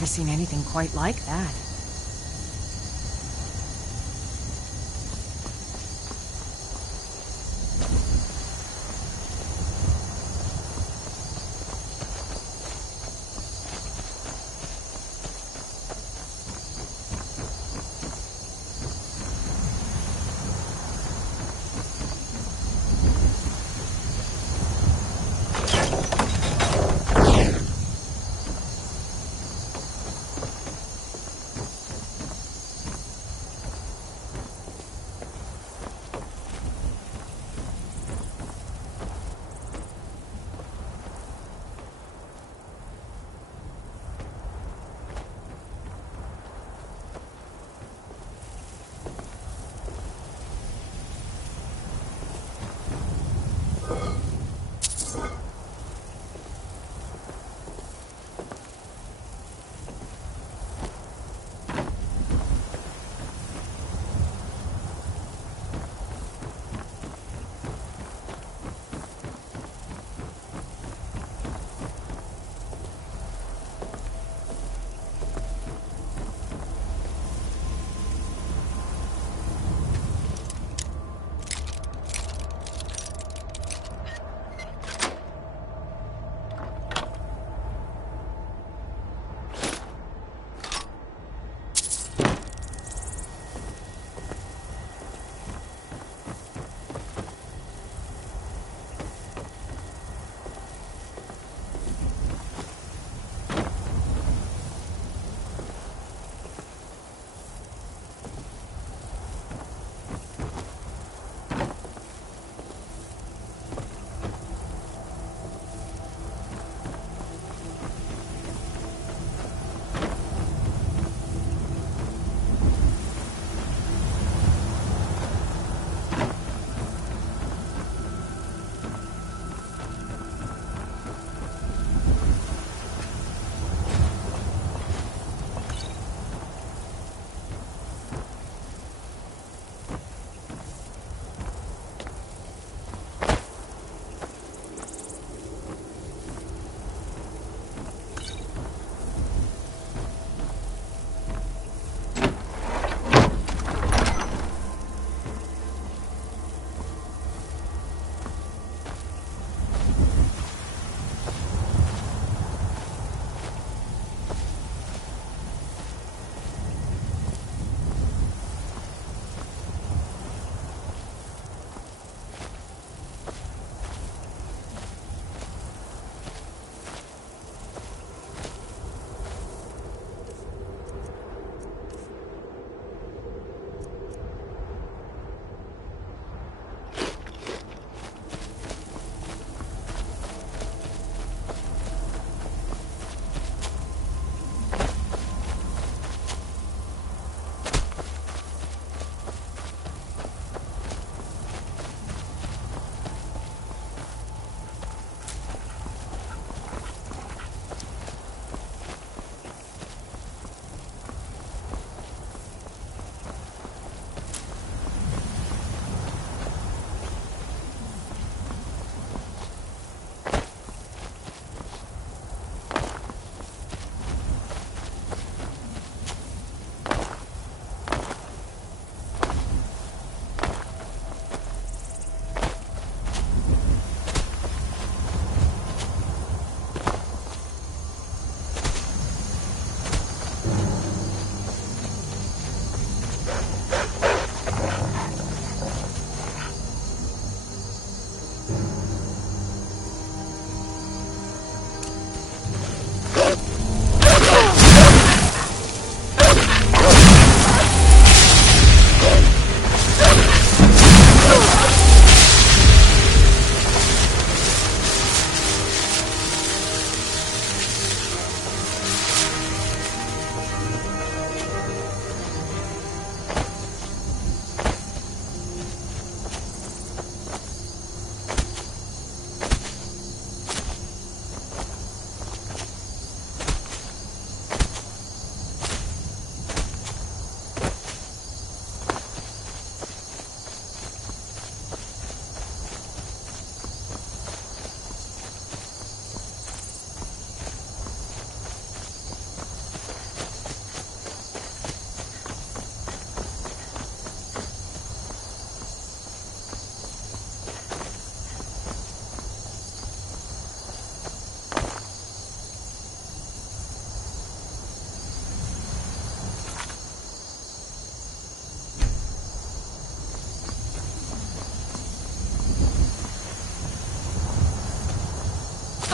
Never seen anything quite like that.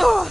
Huh?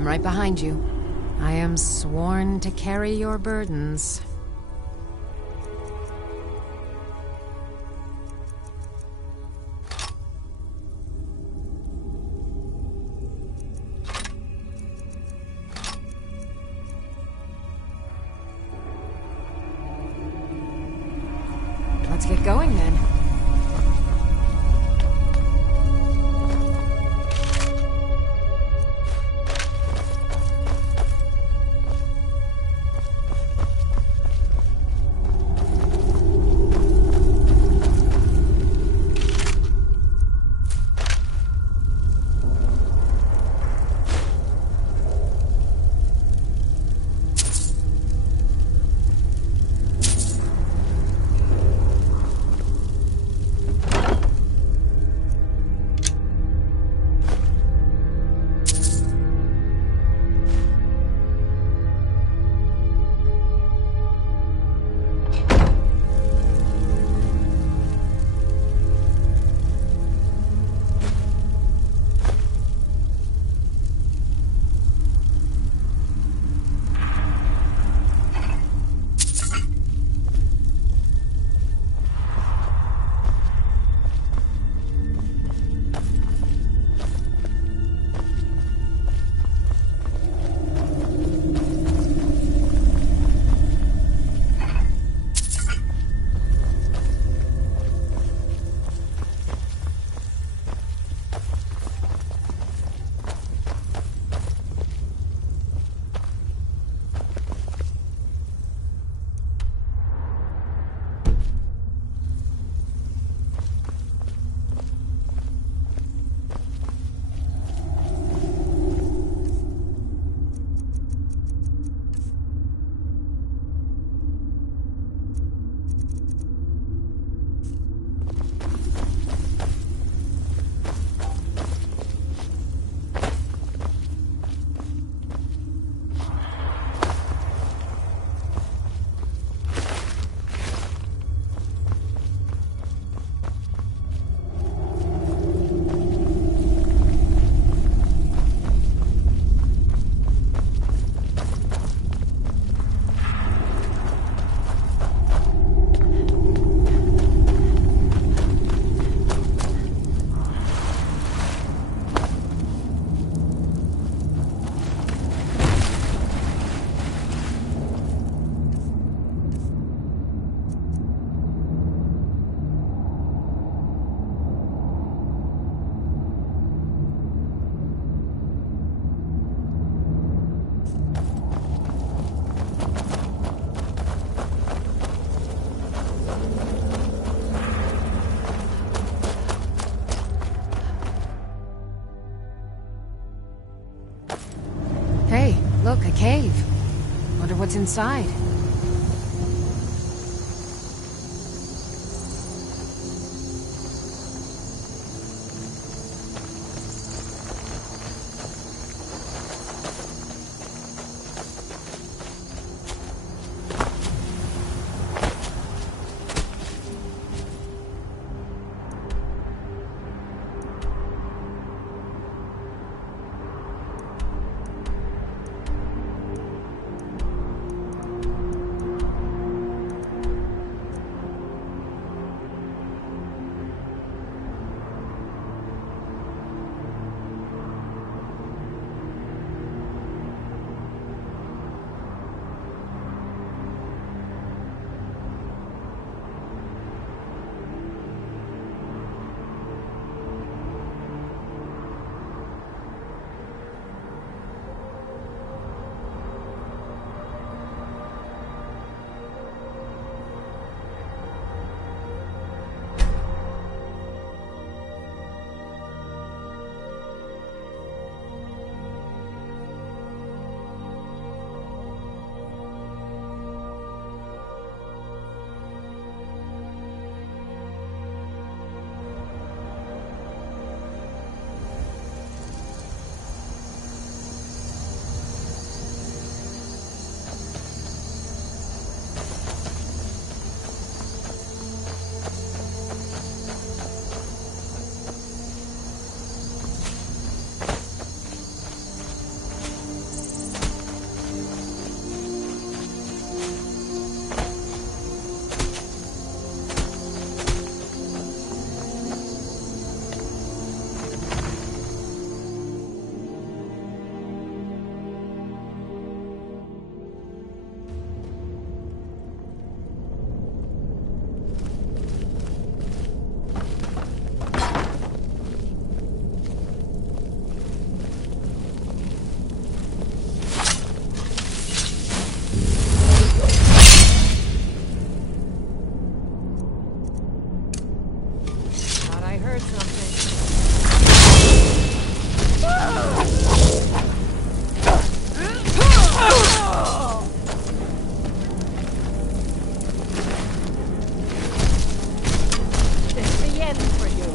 I'm right behind you. I am sworn to carry your burdens. Let's get going then. Hey, look, a cave. Wonder what's inside. heard something. It's the end for you.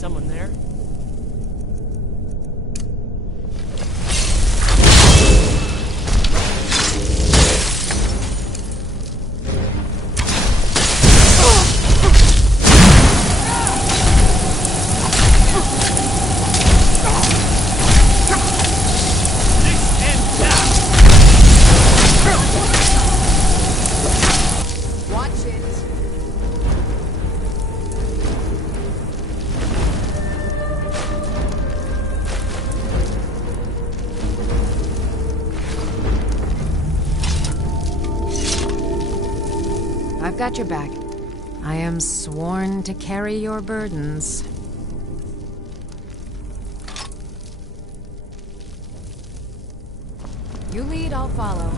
someone there. I've got your back. I am sworn to carry your burdens. You lead, I'll follow.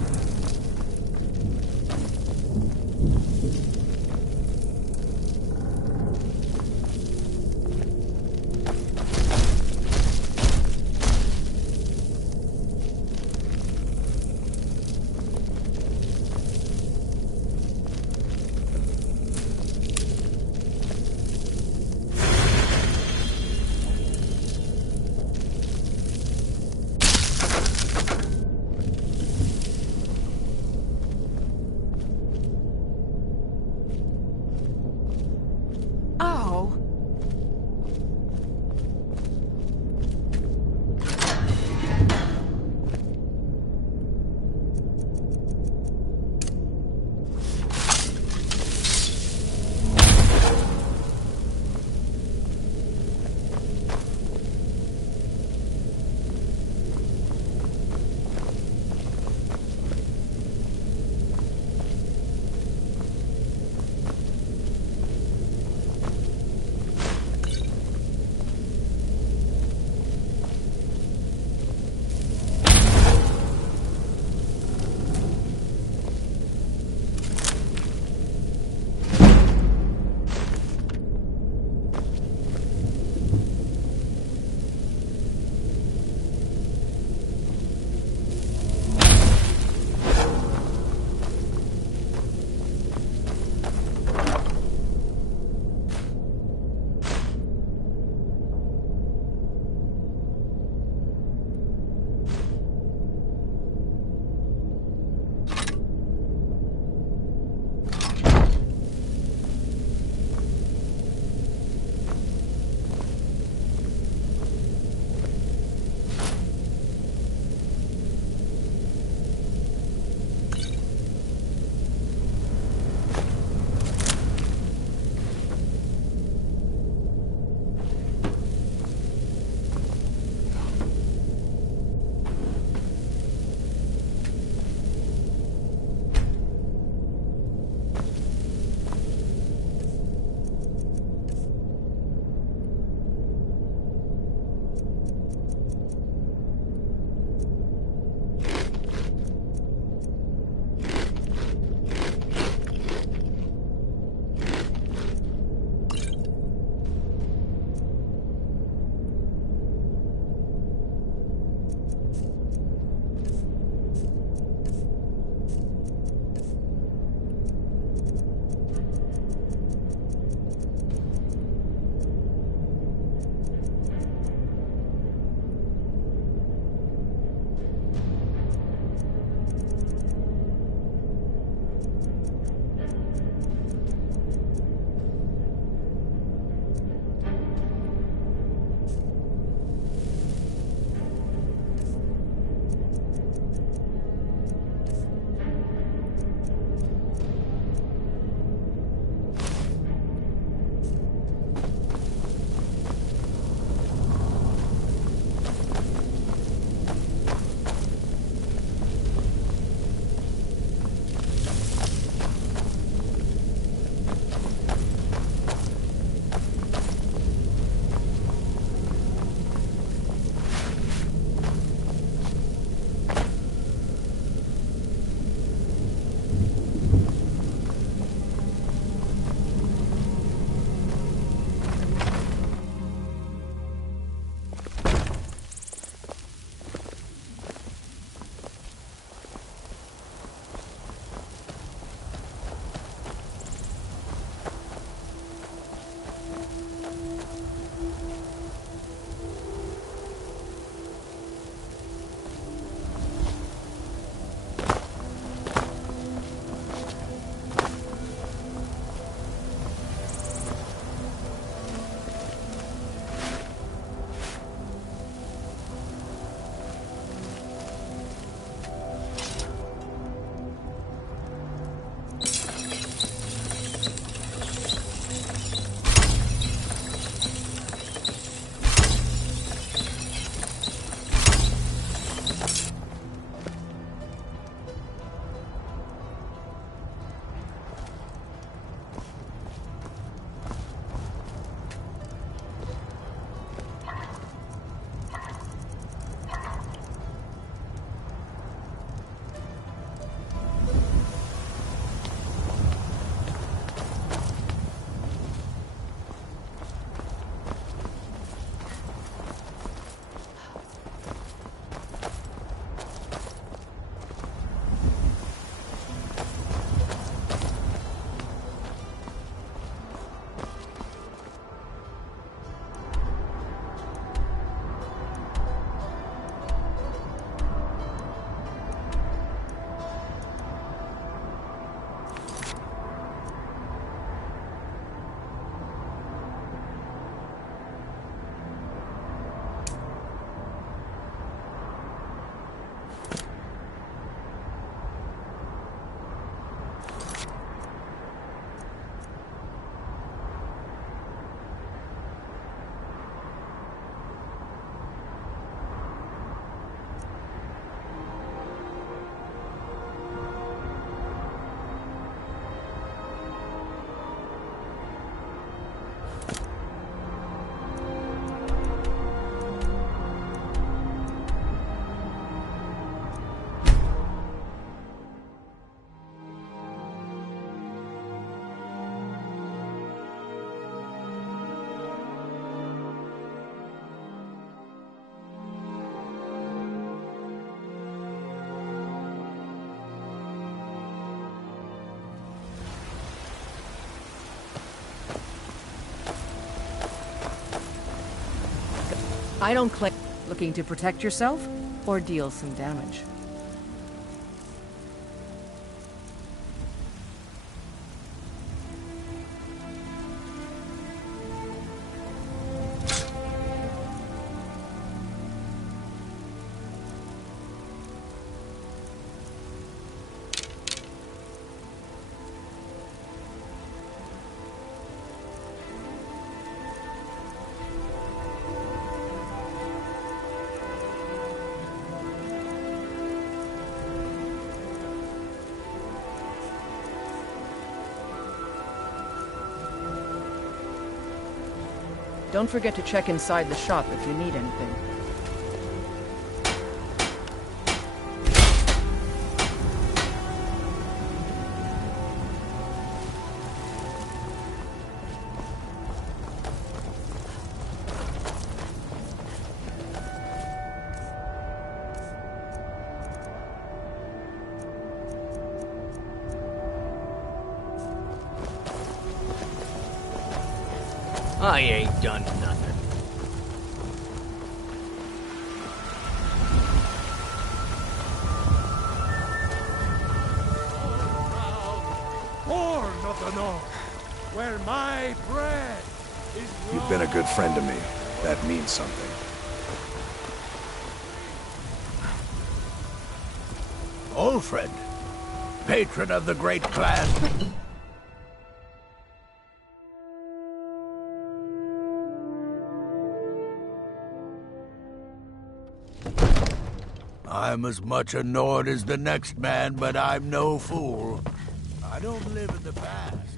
I don't claim looking to protect yourself or deal some damage. Don't forget to check inside the shop if you need anything. I ain't done nothing. Horn of the North, where my bread is. You've been a good friend to me. That means something. Old friend. Patron of the great clan. I'm as much a Nord as the next man, but I'm no fool. I don't live in the past.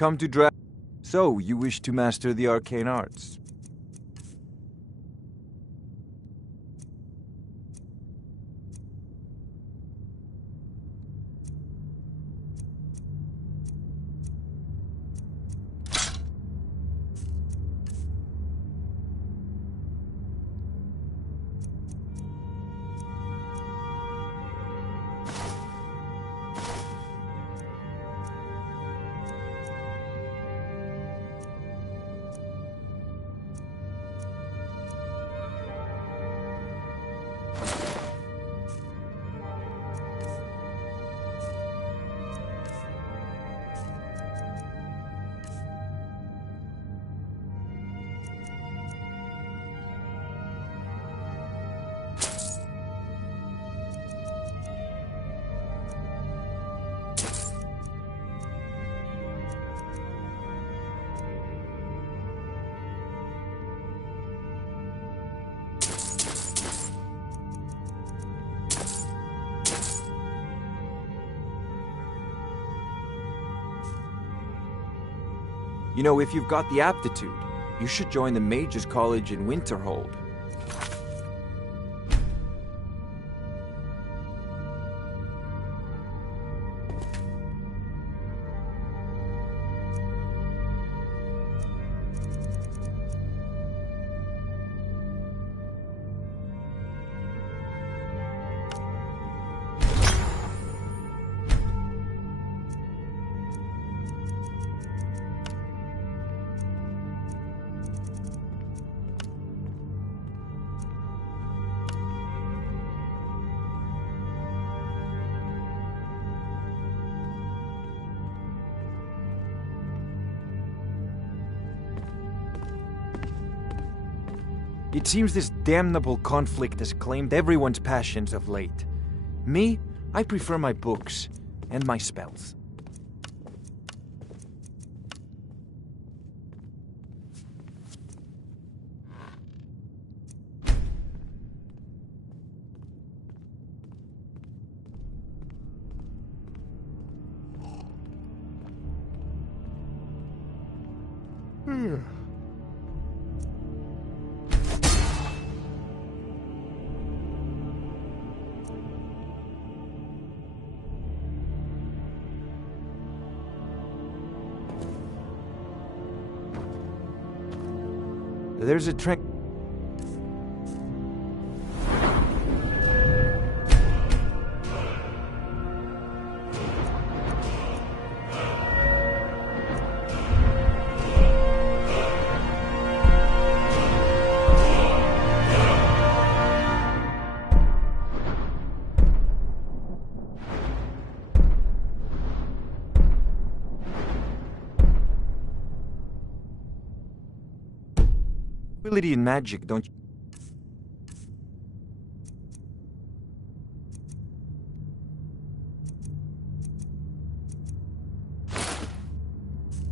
Come to So, you wish to master the arcane arts? You know, if you've got the aptitude, you should join the Mages College in Winterhold. It seems this damnable conflict has claimed everyone's passions of late. Me, I prefer my books and my spells. There's a trick. Ability in magic, don't you?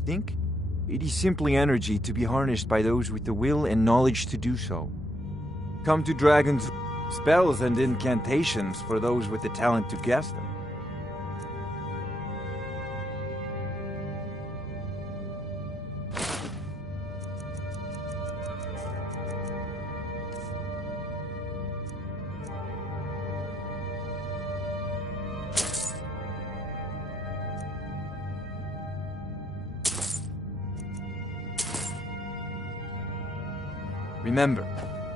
Think? It is simply energy to be harnessed by those with the will and knowledge to do so. Come to dragons, spells and incantations for those with the talent to guess them. Remember,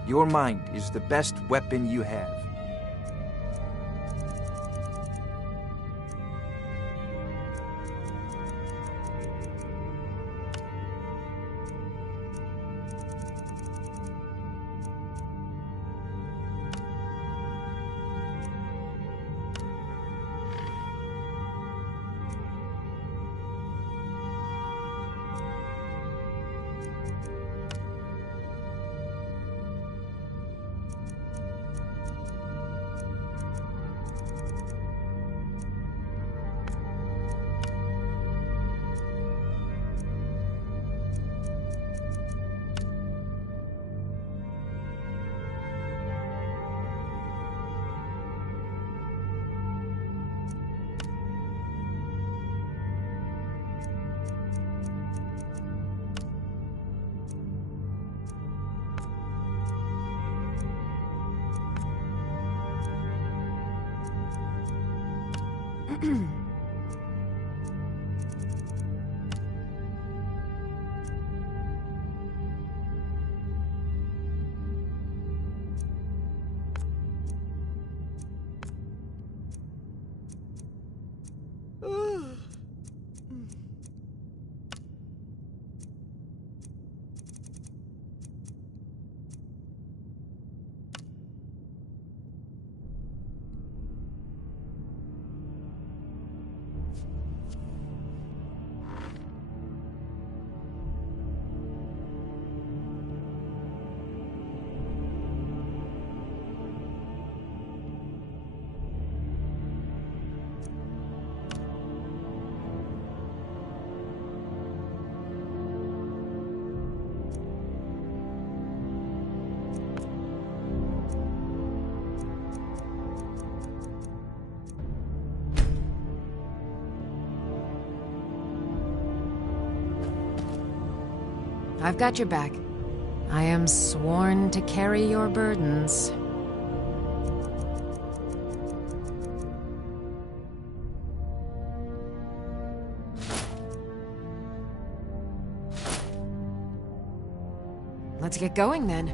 your mind is the best weapon you have. I've got your back. I am sworn to carry your burdens. Let's get going then.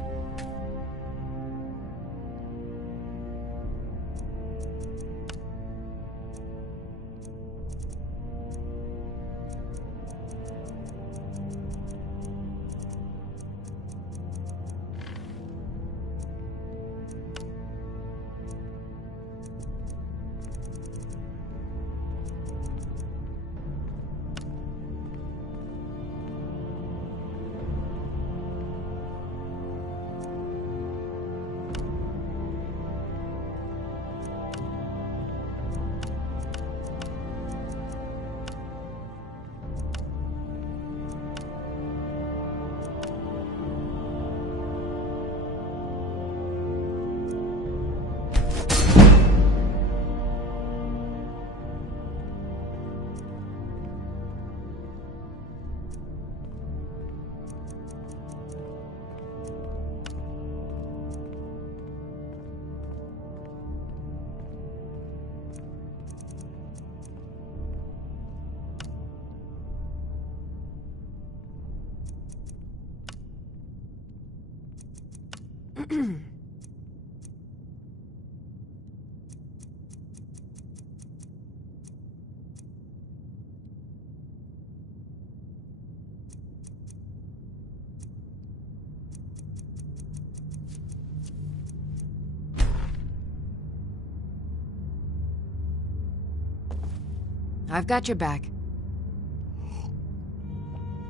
I've got your back.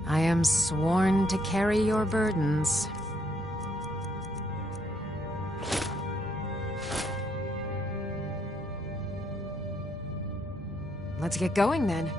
I am sworn to carry your burdens. Let's get going then.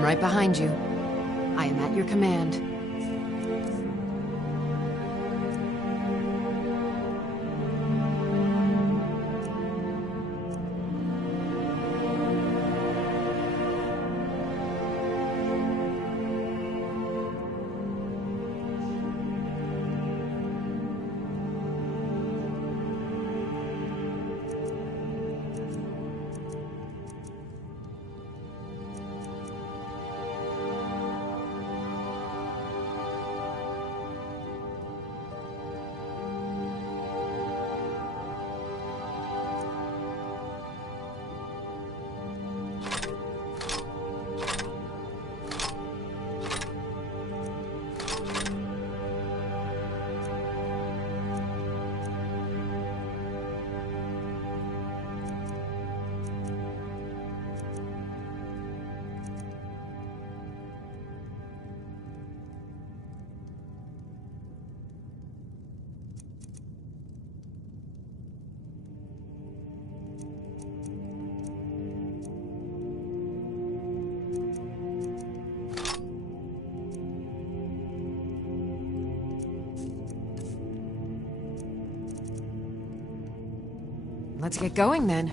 I'm right behind you. I am at your command. Let's get going then.